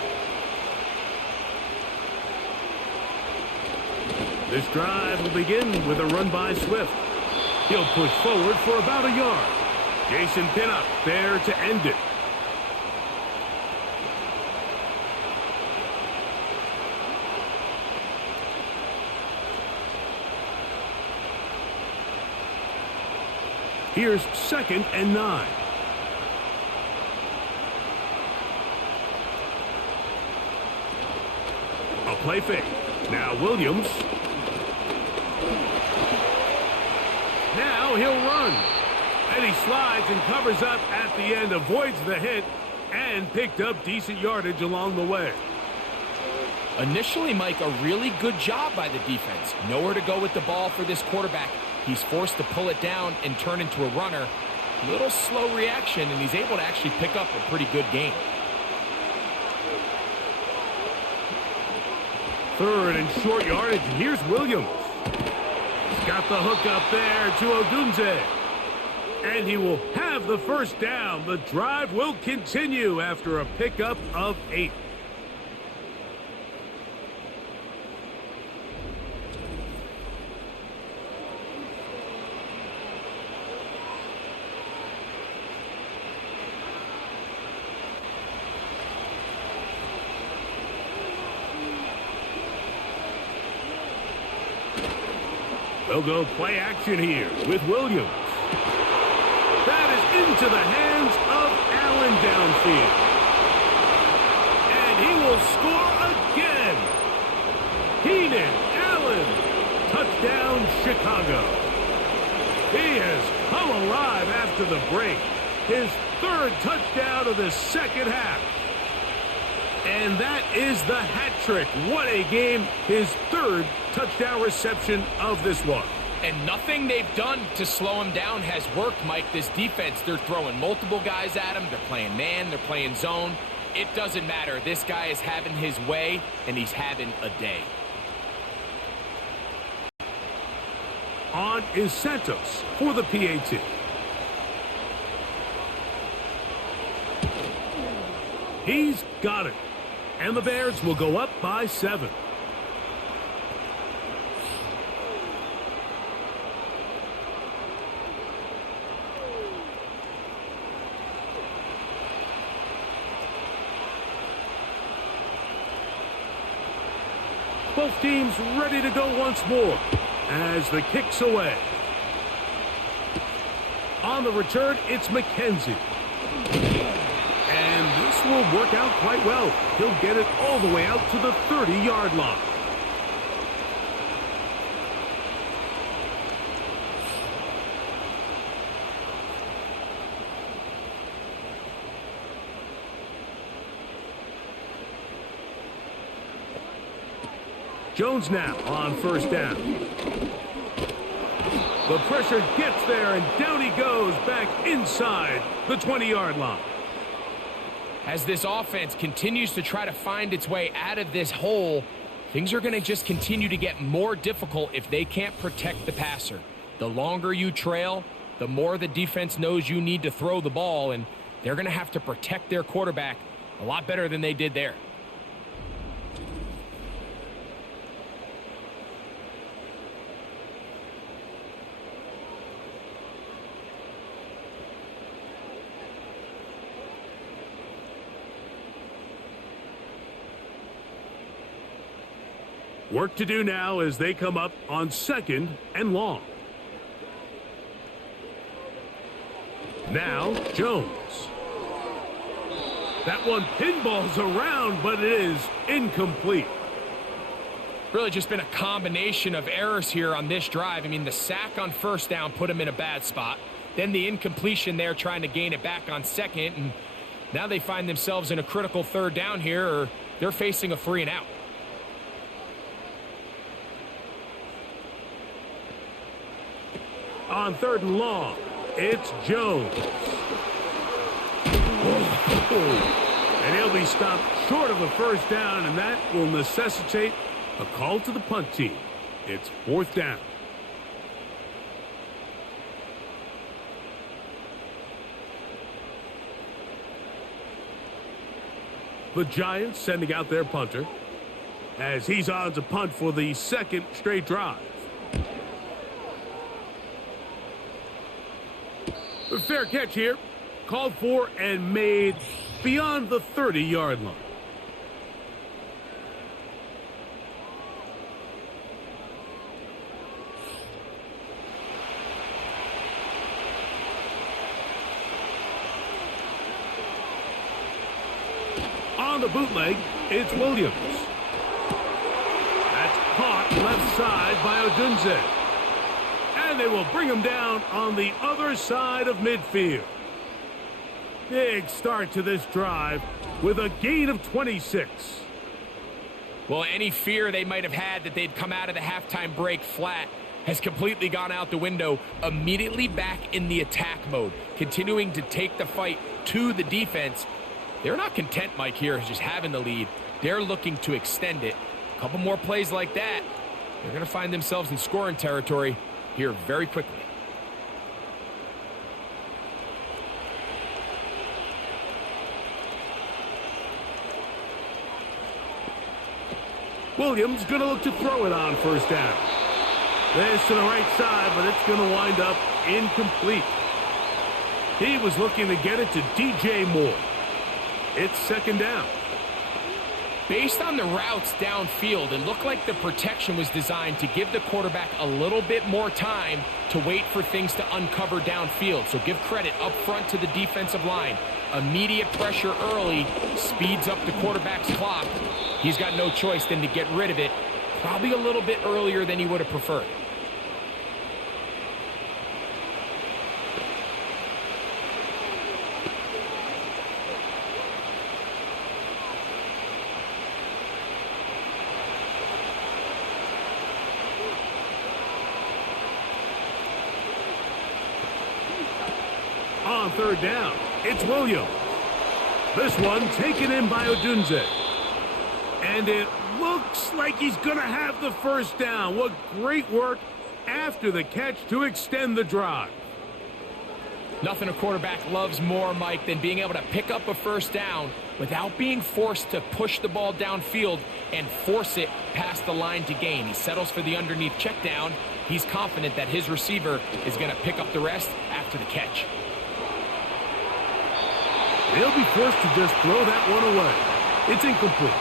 This drive will begin with a run by Swift. He'll push forward for about a yard. Jason Pinnock there to end it. Here's 2nd and 9. A play fake. Now Williams. Now he'll run. And he slides and covers up at the end, avoids the hit, and picked up decent yardage along the way. Initially, Mike, a really good job by the defense. Nowhere to go with the ball for this quarterback. He's forced to pull it down and turn into a runner. Little slow reaction, and he's able to actually pick up a pretty good game. 3rd and short yardage. Here's Williams. He's got the hook up there to Odunze. And he will have the first down. The drive will continue after a pickup of 8. They'll go play action here with Williams. That is into the hands of Allen. Allen downfield. And he will score again. Keenan Allen. Touchdown, Chicago. He has come alive after the break. His third touchdown of the second half. And that is the hat trick. What a game. His third touchdown reception of this one. And nothing they've done to slow him down has worked, Mike. This defense, they're throwing multiple guys at him. They're playing man. They're playing zone. It doesn't matter. This guy is having his way, and he's having a day. On is Santos for the PAT. He's got it. And the Bears will go up by 7. Both teams ready to go once more as the kick's away. On the return, it's McKenzie. And this will work out quite well. He'll get it all the way out to the 30-yard line. Jones now on first down. The pressure gets there, and down he goes back inside the 20-yard line. As this offense continues to try to find its way out of this hole, things are going to just continue to get more difficult if they can't protect the passer. The longer you trail, the more the defense knows you need to throw the ball, and they're going to have to protect their quarterback a lot better than they did there. Work to do now as they come up on 2nd and long. Now, Jones. That one pinballs around, but it is incomplete. Really just been a combination of errors here on this drive. I mean, the sack on first down put him in a bad spot. Then the incompletion there trying to gain it back on second. And now they find themselves in a critical third down here, or they're facing a 3 and out. On 3rd and long, it's Jones. And he'll be stopped short of a first down, and that will necessitate a call to the punt team. It's 4th down. The Giants sending out their punter as he's on to punt for the 2nd straight drive. A fair catch here. Called for and made beyond the 30-yard line. On the bootleg, it's Williams. That's caught left side by Odunze. And they will bring him down on the other side of midfield. Big start to this drive with a gain of 26. Well, any fear they might have had that they'd come out of the halftime break flat has completely gone out the window. Immediately back in the attack mode, continuing to take the fight to the defense. They're not content, Mike, here, just having the lead. They're looking to extend it. A couple more plays like that, they're going to find themselves in scoring territory here very quickly. Williams going to look to throw it on first down. This to the right side, but it's going to wind up incomplete. He was looking to get it to DJ Moore. It's 2nd down. Based on the routes downfield, it looked like the protection was designed to give the quarterback a little bit more time to wait for things to uncover downfield. So give credit up front to the defensive line. Immediate pressure early speeds up the quarterback's clock. He's got no choice than to get rid of it, probably a little bit earlier than he would have preferred. On third down, it's Williams. This one taken in by Odunze. And it looks like he's going to have the first down. What great work after the catch to extend the drive. Nothing a quarterback loves more, Mike, than being able to pick up a first down without being forced to push the ball downfield and force it past the line to gain. He settles for the underneath check down. He's confident that his receiver is going to pick up the rest after the catch. They'll be forced to just throw that one away. It's incomplete.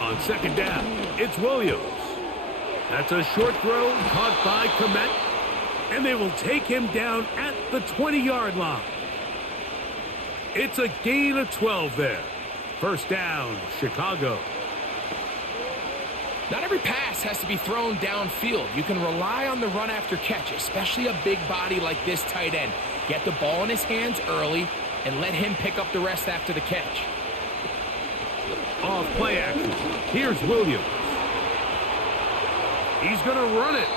On second down, it's Williams. That's a short throw caught by Komet. And they will take him down at the 20-yard line. It's a gain of 12 there. First down, Chicago. Not every pass has to be thrown downfield. You can rely on the run after catch, especially a big body like this tight end. Get the ball in his hands early and let him pick up the rest after the catch. Off play action. Here's Williams. He's going to run it.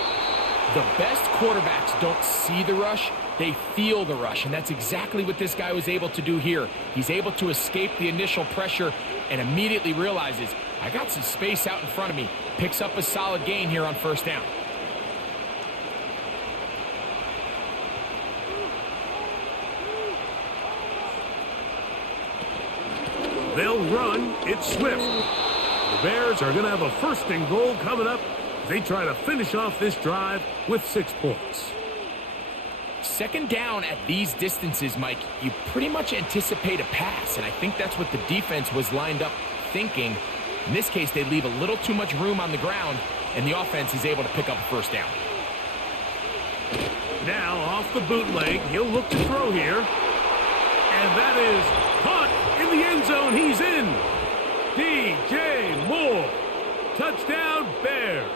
The best quarterbacks don't see the rush, they feel the rush, and that's exactly what this guy was able to do here. He's able to escape the initial pressure and immediately realizes, I got some space out in front of me. Picks up a solid gain here on first down. They'll run. It's Swift. The Bears are going to have a first and goal coming up. They try to finish off this drive with 6 points. Second down at these distances, Mike, you pretty much anticipate a pass, and I think that's what the defense was lined up thinking. In this case, they leave a little too much room on the ground, and the offense is able to pick up a first down. Now, off the bootleg, he'll look to throw here. And that is caught in the end zone. He's in. DJ Moore. Touchdown, Bears.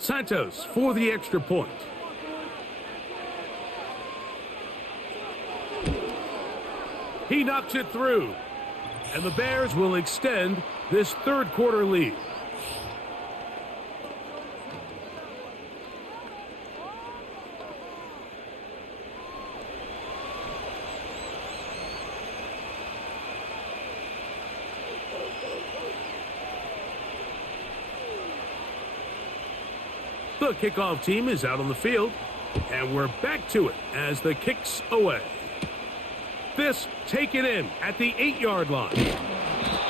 Santos for the extra point. He knocks it through. And the Bears will extend this third quarter lead. The kickoff team is out on the field, and we're back to it as the kick's away. This taken in at the 8-yard line.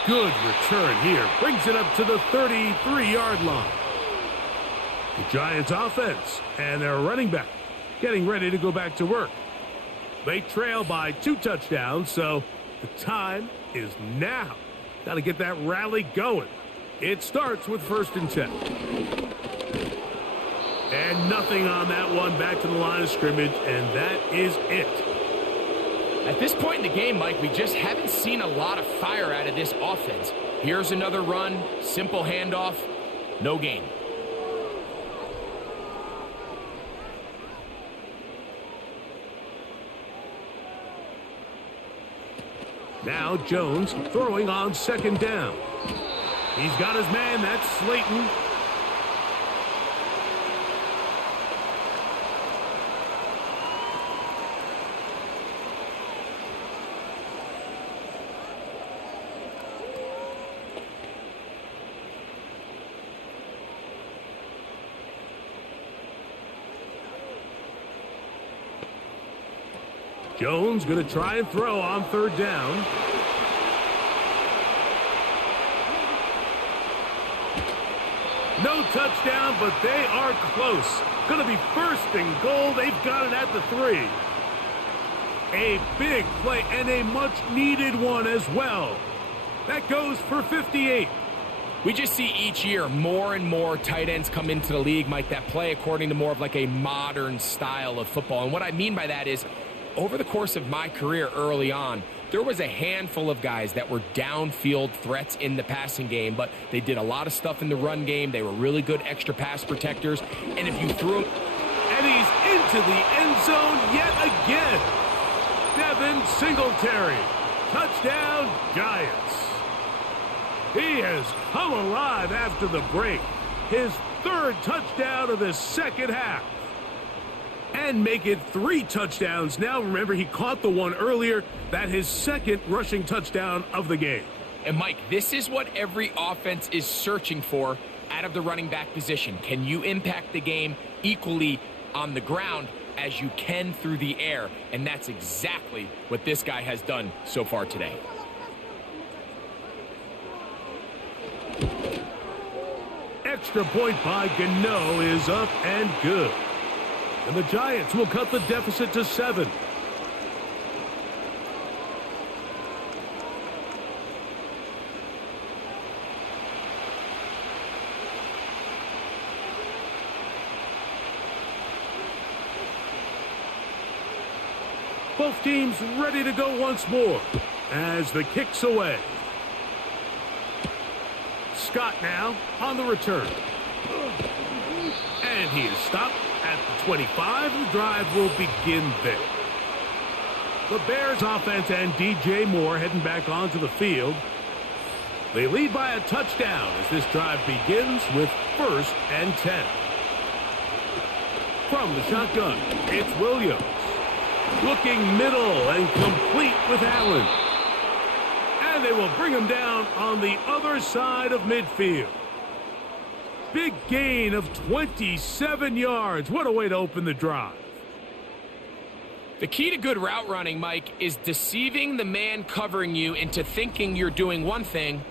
Good return here. Brings it up to the 33-yard line. The Giants offense and their running back getting ready to go back to work. They trail by 2 touchdowns, so the time is now. Got to get that rally going. It starts with 1st and 10. And nothing on that one. Back to the line of scrimmage, and that is it. At this point in the game, Mike, we just haven't seen a lot of fire out of this offense. Here's another run, simple handoff, no gain. Now Jones throwing on second down. He's got his man. That's Slayton. Jones going to try and throw on third down. No touchdown, but they are close. Going to be first and goal. They've got it at the 3. A big play and a much-needed one as well. That goes for 58. We just see each year more and more tight ends come into the league, Mike, that play according to more of like a modern style of football. And what I mean by that is, over the course of my career early on, there was a handful of guys that were downfield threats in the passing game, but they did a lot of stuff in the run game. They were really good extra pass protectors. And if you threw him... And he's into the end zone yet again. Devin Singletary. Touchdown, Giants. He has come alive after the break. His third touchdown of the second half. And make it 3 touchdowns. Now, remember, he caught the one earlier. That his second rushing touchdown of the game. And, Mike, this is what every offense is searching for out of the running back position. Can you impact the game equally on the ground as you can through the air? And that's exactly what this guy has done so far today. Extra point by Gano is up and good. And the Giants will cut the deficit to 7. Both teams ready to go once more as the kick's away. Scott now on the return. And he is stopped at the 25. The drive will begin there. The Bears offense and DJ Moore heading back onto the field. They lead by a touchdown as this drive begins with 1st and 10. From the shotgun, it's Williams. Looking middle and complete with Allen. And they will bring him down on the other side of midfield. Big gain of 27 yards. What a way to open the drive. The key to good route running, Mike, is deceiving the man covering you into thinking you're doing one thing,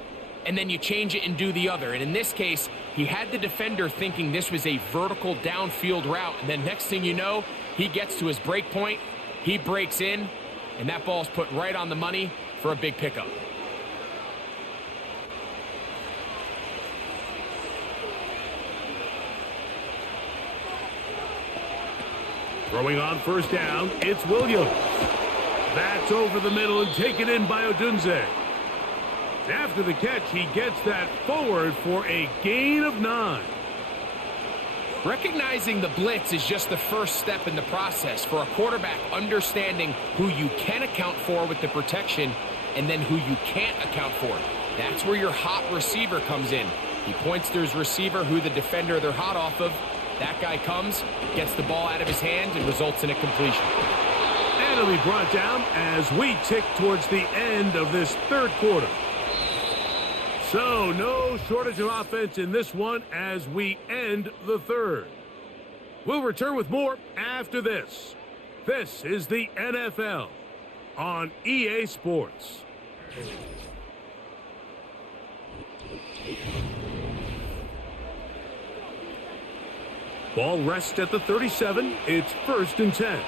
and then you change it and do the other. And in this case, he had the defender thinking this was a vertical downfield route. And then next thing you know, he gets to his break point, he breaks in, and that ball's put right on the money for a big pickup. Throwing on 1st down, it's Williams. That's over the middle and taken in by Odunze. After the catch, he gets that forward for a gain of 9. Recognizing the blitz is just the first step in the process for a quarterback, understanding who you can account for with the protection and then who you can't account for. That's where your hot receiver comes in. He points to his receiver, who the defender they're hot off of. That guy comes, gets the ball out of his hand, and results in a completion. And it'll be brought down as we tick towards the end of this 3rd quarter. So, no shortage of offense in this one as we end the 3rd. We'll return with more after this. This is the NFL on EA Sports. Ball rests at the 37. It's 1st and 10.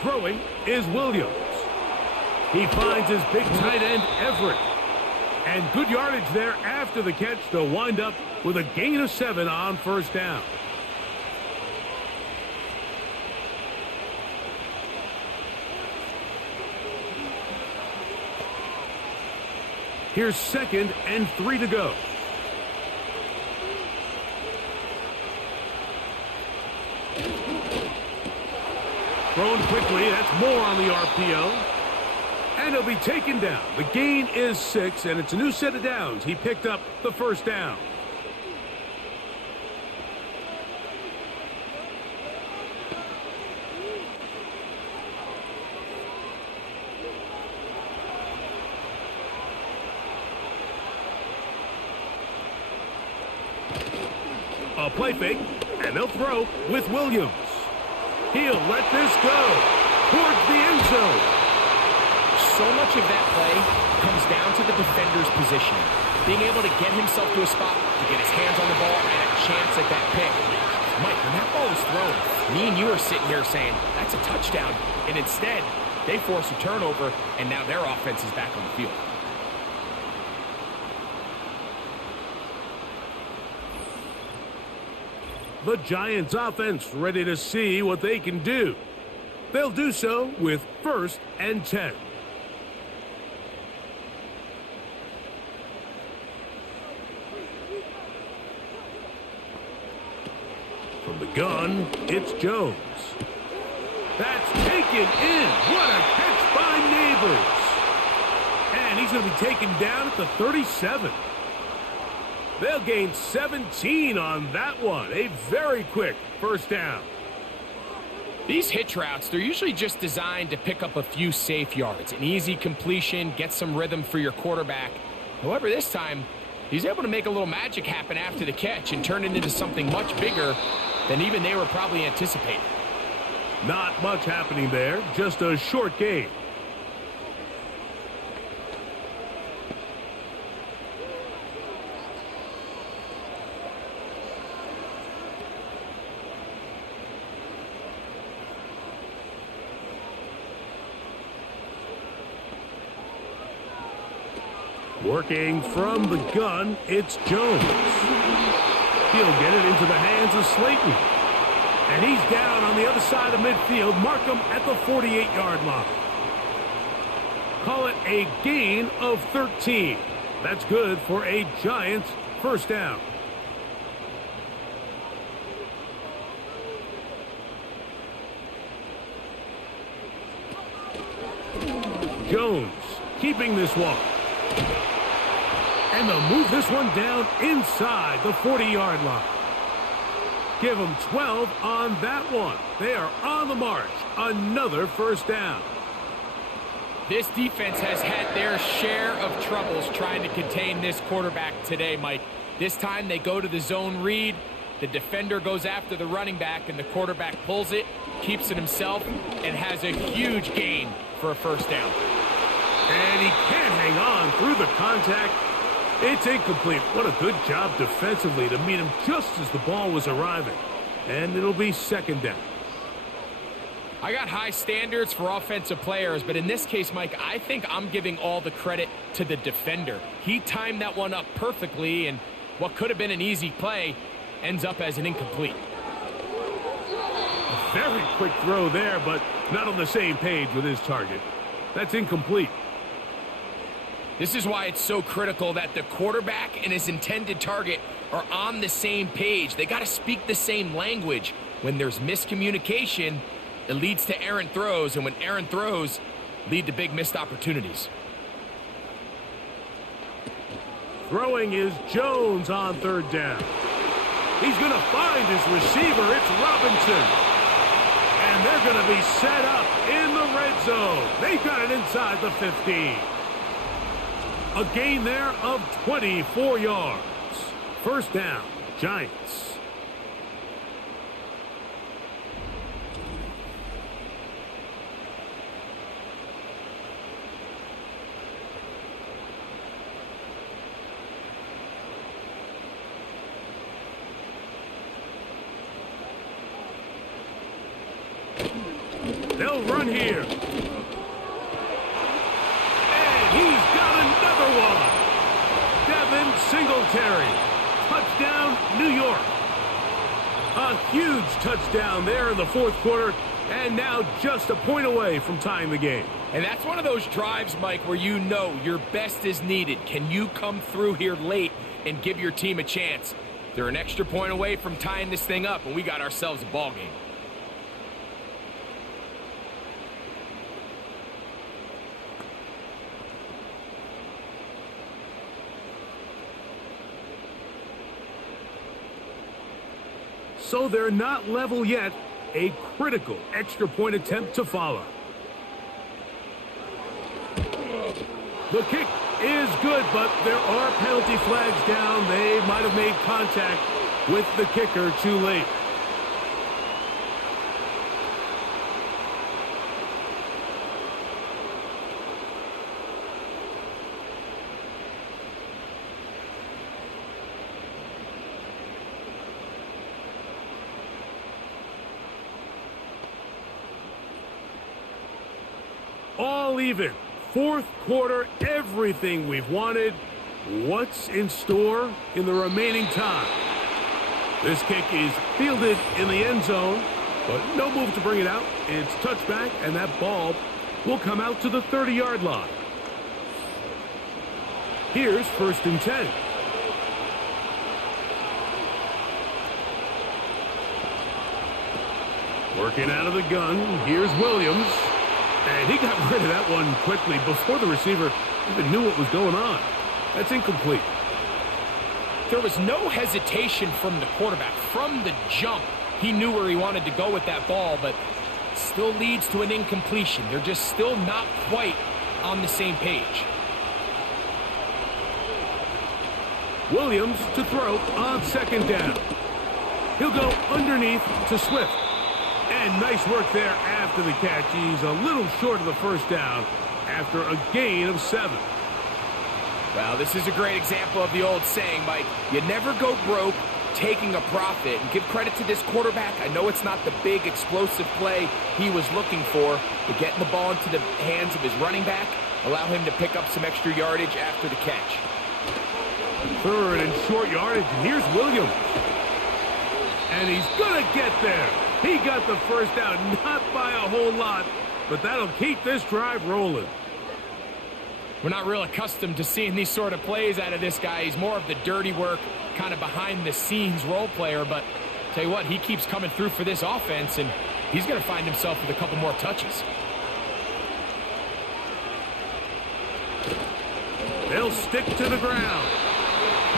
Throwing is Williams. He finds his big tight end, Everett. And good yardage there after the catch to wind up with a gain of 7 on 1st down. Here's 2nd and 3 to go. Thrown quickly. That's more on the RPO. And he'll be taken down. The gain is 6, and it's a new set of downs. He picked up the first down. A play fake, and they'll throw with Williams. He'll let this go towards the end zone. So much of that play comes down to the defender's position. Being able to get himself to a spot, to get his hands on the ball, and a chance at that pick. Mike, when that ball was thrown, me and you are sitting here saying, that's a touchdown. And instead, they force a turnover, and now their offense is back on the field. The Giants offense ready to see what they can do. They'll do so with 1st and 10. From the gun, it's Jones. That's taken in. What a catch by Neighbors. And he's going to be taken down at the 37. They'll gain 17 on that one. A very quick first down. These hitch routes, they're usually just designed to pick up a few safe yards. An easy completion, get some rhythm for your quarterback. However, this time, he's able to make a little magic happen after the catch and turn it into something much bigger than even they were probably anticipating. Not much happening there, just a short gain. Working from the gun, it's Jones. He'll get it into the hands of Slayton. And he's down on the other side of midfield. Mark him at the 48-yard line. Call it a gain of 13. That's good for a Giants first down. Jones keeping this one. And they'll move this one down inside the 40-yard line. Give them 12 on that one. They are on the march. Another first down. This defense has had their share of troubles trying to contain this quarterback today, Mike. This time they go to the zone read. The defender goes after the running back, and the quarterback pulls it, keeps it himself, and has a huge gain for a first down. And he can't hang on through the contact. It's incomplete. What a good job defensively to meet him just as the ball was arriving. And it'll be second down. I got high standards for offensive players, but in this case, Mike, I think I'm giving all the credit to the defender. He timed that one up perfectly, and what could have been an easy play ends up as an incomplete. A very quick throw there, but not on the same page with his target. That's incomplete. This is why it's so critical that the quarterback and his intended target are on the same page. They got to speak the same language. When there's miscommunication, it leads to errant throws, and when errant throws lead to big missed opportunities. Throwing is Jones on third down. He's going to find his receiver. It's Robinson. And they're going to be set up in the red zone. They've got it inside the 15. A gain there of 24 yards. First down, Giants. They'll run here. And he's got another one. Devin Singletary. Touchdown, New York. A huge touchdown there in the fourth quarter, and now just a point away from tying the game. And that's one of those drives, Mike, where you know your best is needed. Can you come through here late and give your team a chance? They're an extra point away from tying this thing up, and we got ourselves a ball game. so they're not level yet. A critical extra point attempt to follow. The kick is good, but there are penalty flags down. They might have made contact with the kicker too late. All even. Fourth quarter, everything we've wanted. What's in store in the remaining time? This kick is fielded in the end zone, but no move to bring it out. It's touchback, and that ball will come out to the 30-yard line. Here's 1st and 10. Working out of the gun, here's Williams. And he got rid of that one quickly before the receiver even knew what was going on. That's incomplete. There was no hesitation from the quarterback. From the jump, he knew where he wanted to go with that ball, but still leads to an incompletion. They're just still not quite on the same page. Williams to throw on 2nd down. He'll go underneath to Swift. And nice work there after the catch. He's a little short of the 1st down after a gain of 7. Well, this is a great example of the old saying, Mike. You never go broke taking a profit. And give credit to this quarterback. I know it's not the big explosive play he was looking for, but getting the ball into the hands of his running back, allow him to pick up some extra yardage after the catch. 3rd and short yardage. And here's Williams. And he's going to get there. He got the 1st down, not by a whole lot, but that'll keep this drive rolling. We're not real accustomed to seeing these sort of plays out of this guy. He's more of the dirty work, kind of behind-the-scenes role player, but tell you what, he keeps coming through for this offense, and he's going to find himself with a couple more touches. They'll stick to the ground.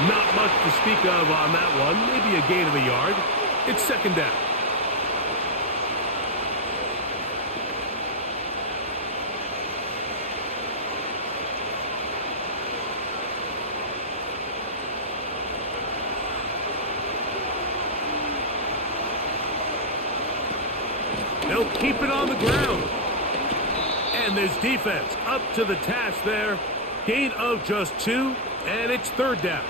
Not much to speak of on that one. Maybe a gain of a yard. It's 2nd down. They'll keep it on the ground. And this defense up to the task there. Gain of just 2, and it's 3rd down.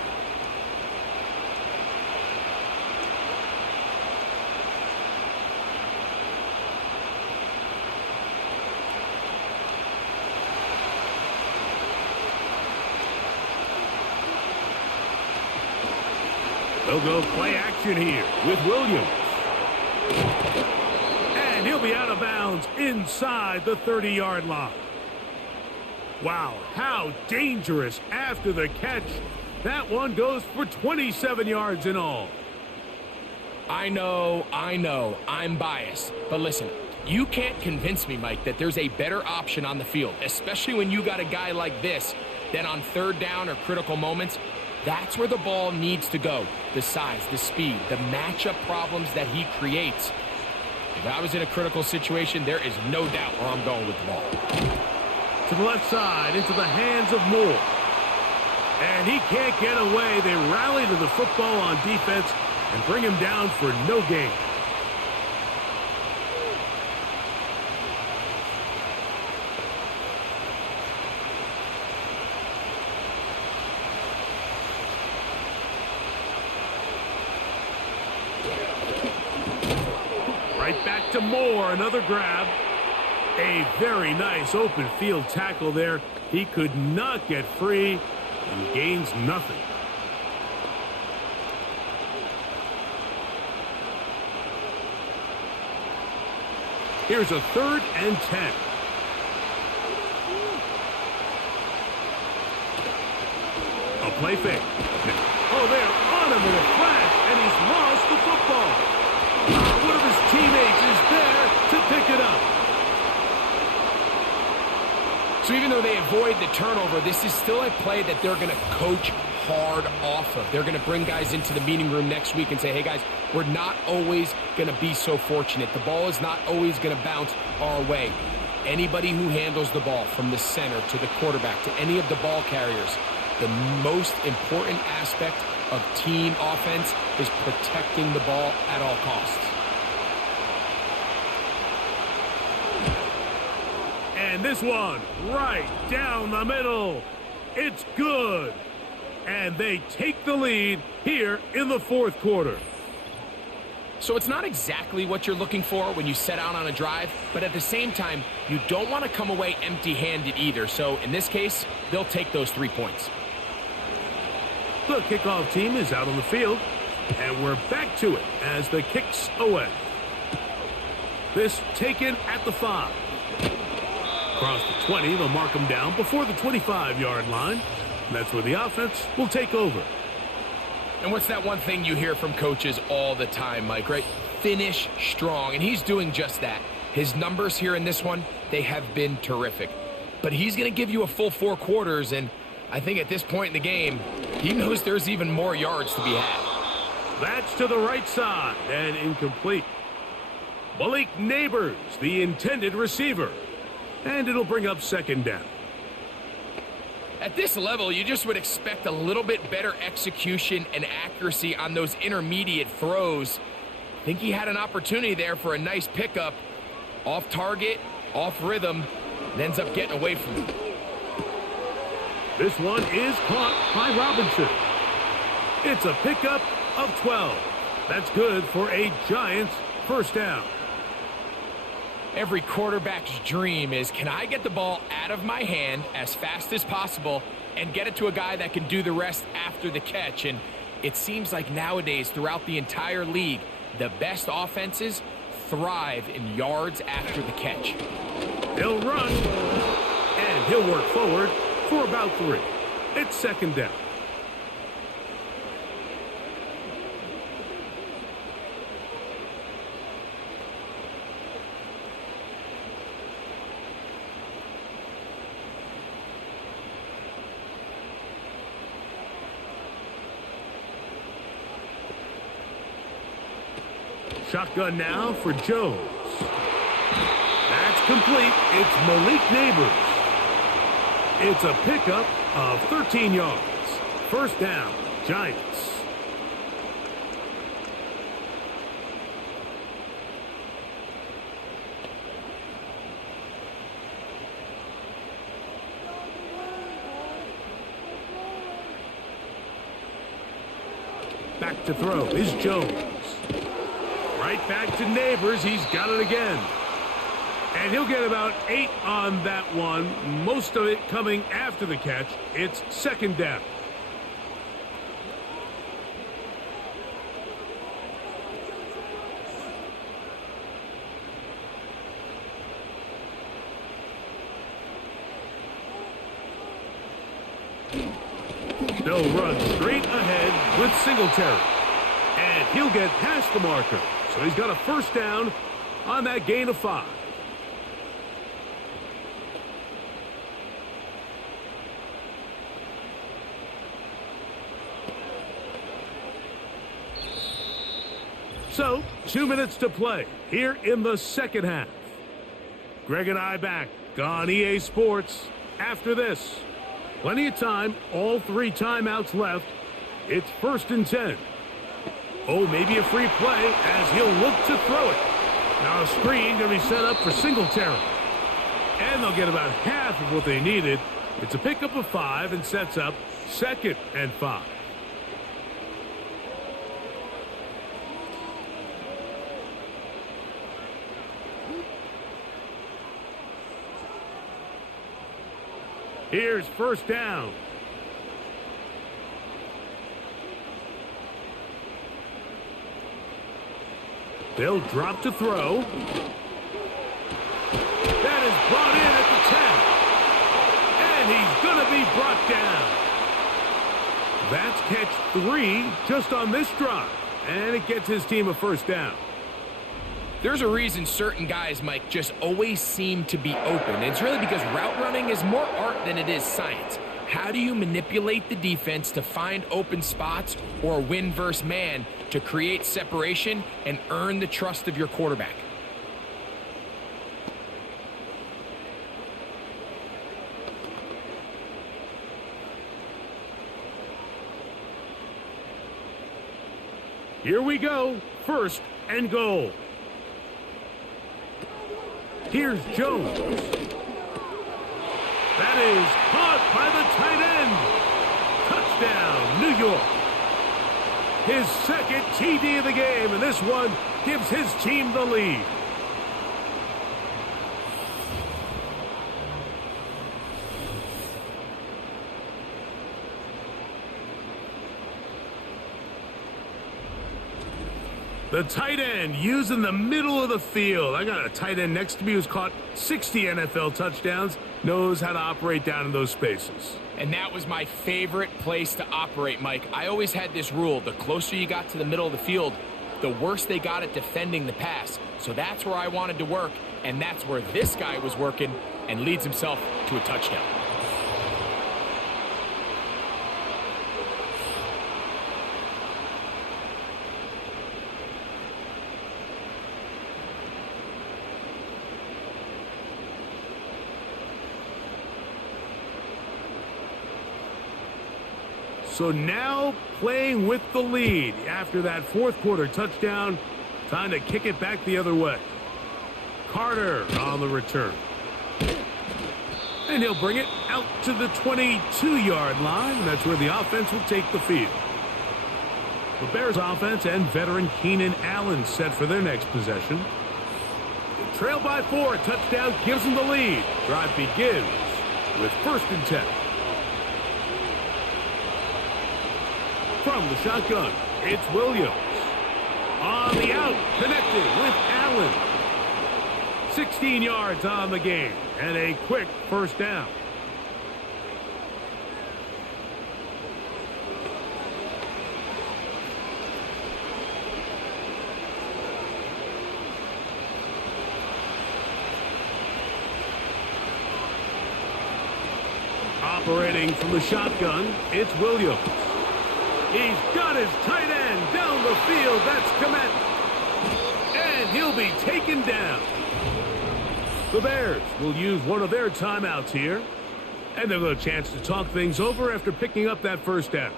They'll go play action here with Williams. And he'll be out of bounds inside the 30-yard line. Wow, how dangerous after the catch. That one goes for 27 yards in all. I know, I'm biased. But listen, you can't convince me, Mike, that there's a better option on the field, especially when you got a guy like this, that on 3rd down or critical moments, that's where the ball needs to go. The size, the speed, the matchup problems that he creates. If I was in a critical situation, there is no doubt where I'm going with the ball. To the left side, into the hands of Moore. And he can't get away. They rally to the football on defense and bring him down for no gain. Right back to Moore, another grab. A very nice open field tackle there. He could not get free and gains nothing. Here's a 3rd and 10. A play fake. Oh, they're on him with a flash, and he's lost the football. One of his teammates is there to pick it up. So even though they avoid the turnover, this is still a play that they're going to coach hard off of. They're going to bring guys into the meeting room next week and say, hey, guys, we're not always going to be so fortunate. The ball is not always going to bounce our way. Anybody who handles the ball from the center to the quarterback to any of the ball carriers, the most important aspect of team offense is protecting the ball at all costs. And this one, right down the middle. It's good. And they take the lead here in the fourth quarter. So it's not exactly what you're looking for when you set out on a drive, but at the same time, you don't want to come away empty-handed either. So in this case, they'll take those 3 points. The kickoff team is out on the field, and we're back to it as the kick's away. This taken at the 5. Across the 20, they'll mark them down before the 25-yard line. That's where the offense will take over. And what's that one thing you hear from coaches all the time, Mike, right? Finish strong, and he's doing just that. His numbers here in this one, they have been terrific. But he's going to give you a full 4 quarters, and I think at this point in the game, he knows there's even more yards to be had. That's to the right side and incomplete. Malik Neighbors, the intended receiver. And it'll bring up second down. At this level, you just would expect a little bit better execution and accuracy on those intermediate throws. I think he had an opportunity there for a nice pickup. Off target, off rhythm, and ends up getting away from him. This one is caught by Robinson. It's a pickup of 12. That's good for a Giants first down. Every quarterback's dream is, can I get the ball out of my hand as fast as possible and get it to a guy that can do the rest after the catch? And it seems like nowadays, throughout the entire league, the best offenses thrive in yards after the catch. He'll run, and he'll work forward for about 3. It's second down. Shotgun now for Jones. That's complete. It's Malik Neighbors. It's a pickup of 13 yards. First down, Giants. Back to throw is Jones. Right back to Neighbors. He's got it again. And he'll get about 8 on that one. Most of it coming after the catch. It's second down. They'll run straight ahead with Singletary. And he'll get past the marker. So he's got a first down on that gain of 5. So, 2 minutes to play here in the second half. Greg and I back on EA Sports after this. Plenty of time, all 3 timeouts left. It's 1st and 10. Oh, maybe a free play as he'll look to throw it. Now a screen going to be set up for Singletary. And they'll get about half of what they needed. It's a pickup of 5 and sets up 2nd and 5. Here's first down. They'll drop to throw. That is brought in at the 10. And he's going to be brought down. That's catch 3 just on this drive. And it gets his team a first down. There's a reason certain guys, Mike, just always seem to be open. It's really because route running is more art than it is science. How do you manipulate the defense to find open spots or win versus man to create separation and earn the trust of your quarterback? Here we go. First and goal. Here's Jones. That is caught by the tight end. Touchdown, New York. His second TD of the game, and this one gives his team the lead. The tight end using the middle of the field. I got a tight end next to me who's caught 60 NFL touchdowns, knows how to operate down in those spaces. And that was my favorite place to operate, Mike. I always had this rule: the closer you got to the middle of the field, the worse they got at defending the pass. So that's where I wanted to work, and that's where this guy was working and leads himself to a touchdown. So now playing with the lead after that fourth quarter touchdown. Time to kick it back the other way. Carter on the return. And he'll bring it out to the 22-yard line. That's where the offense will take the field. The Bears offense and veteran Keenan Allen set for their next possession. Trail by 4. Touchdown gives them the lead. Drive begins with 1st and 10. From the shotgun, it's Williams. On the out, connected with Allen. 16 yards on the game, and a quick 1st down. Operating from the shotgun, it's Williams. He's got his tight end down the field. That's Komet. And he'll be taken down. The Bears will use one of their timeouts here. And they'll have a chance to talk things over after picking up that 1st down.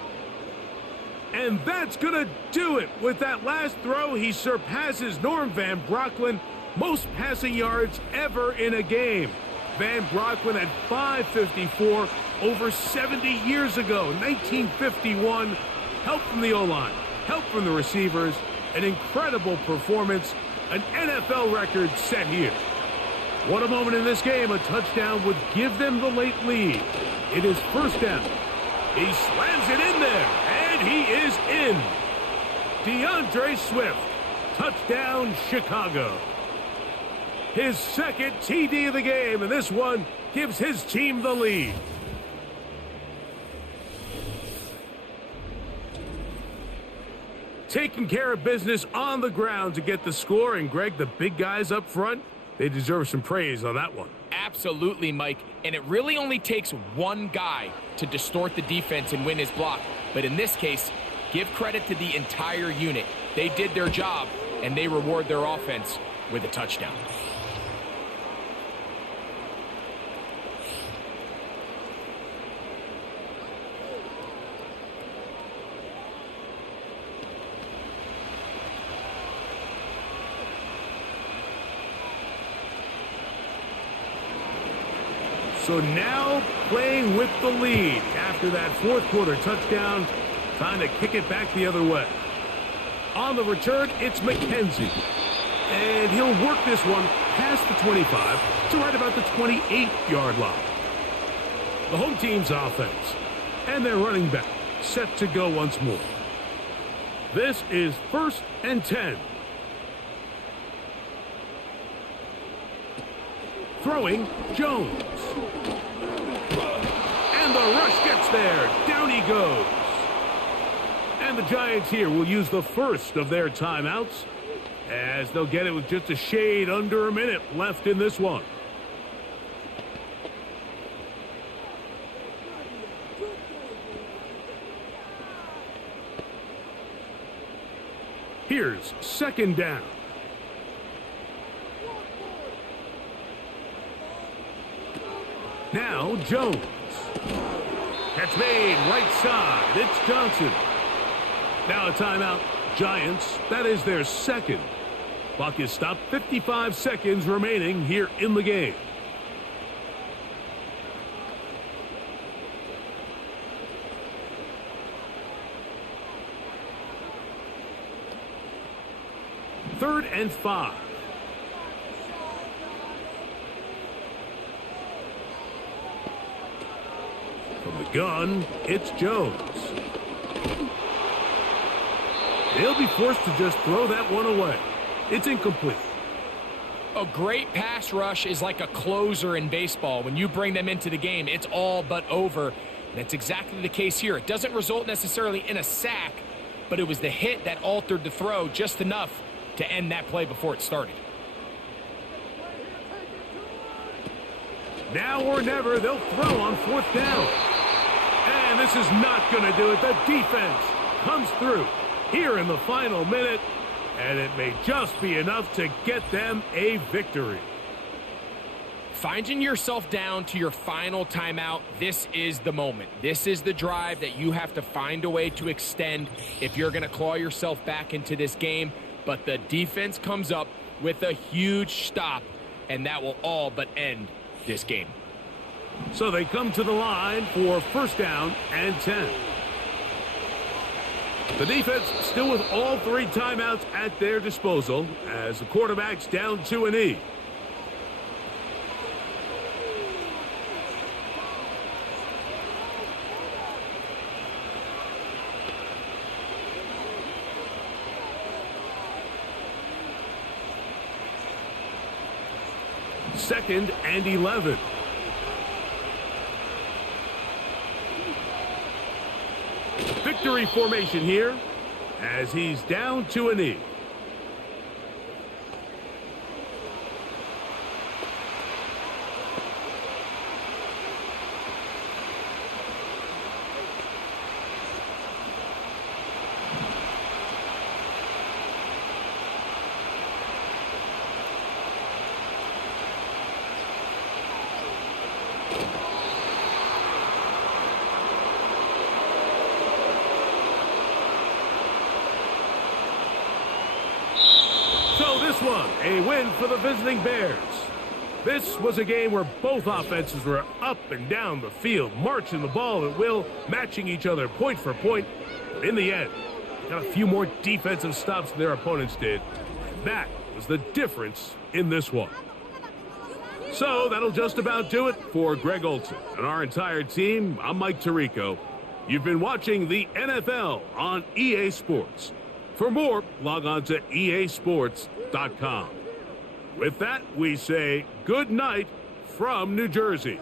And that's going to do it. With that last throw, he surpasses Norm Van Brocklin. Most passing yards ever in a game. Van Brocklin at 554 over 70 years ago, 1951. Help from the O-line, help from the receivers, an incredible performance, an NFL record set here. What a moment in this game. A touchdown would give them the late lead. It is 1st down. He slams it in there, and he is in. DeAndre Swift, touchdown Chicago. His second TD of the game, and this one gives his team the lead. Taking care of business on the ground to get the score. And, Greg, the big guys up front, they deserve some praise on that one. Absolutely, Mike. And it really only takes one guy to distort the defense and win his block. But in this case, give credit to the entire unit. They did their job, and they reward their offense with a touchdown. So now playing with the lead after that 4th quarter touchdown. Time to kick it back the other way. On the return, it's McKenzie. And he'll work this one past the 25 to right about the 28-yard line. The home team's offense and their running back set to go once more. This is 1st and 10. Throwing, Jones. And the rush gets there. Down he goes. And the Giants here will use the first of their timeouts, as they'll get it with just a shade under a minute left in this one. Here's second down. Now Jones. Catch made right side. It's Johnson. Now a timeout. Giants. That is their second. Clock is stopped. 55 seconds remaining here in the game. Third and 5. From the gun, it's Jones. They'll be forced to just throw that one away. It's incomplete. A great pass rush is like a closer in baseball. When you bring them into the game, it's all but over. That's exactly the case here. It doesn't result necessarily in a sack, but it was the hit that altered the throw just enough to end that play before it started. Now or never, they'll throw on fourth down. And this is not going to do it. The defense comes through here in the final minute, and it may just be enough to get them a victory. Finding yourself down to your final timeout, this is the moment. This is the drive that you have to find a way to extend if you're going to claw yourself back into this game. But the defense comes up with a huge stop, and that will all but end this game. So they come to the line for first down and 10. The defense still with all 3 timeouts at their disposal as the quarterback's down to a knee. Second and 11. Victory formation here as he's down to a knee. One, a win for the visiting Bears. This was a game where both offenses were up and down the field, marching the ball at will, matching each other point for point. But in the end, got a few more defensive stops than their opponents did. That was the difference in this one. So that'll just about do it for Greg Olson and our entire team. I'm Mike Tirico. You've been watching the NFL on EA Sports. For more, log on to easports.com. With that, we say good night from New Jersey.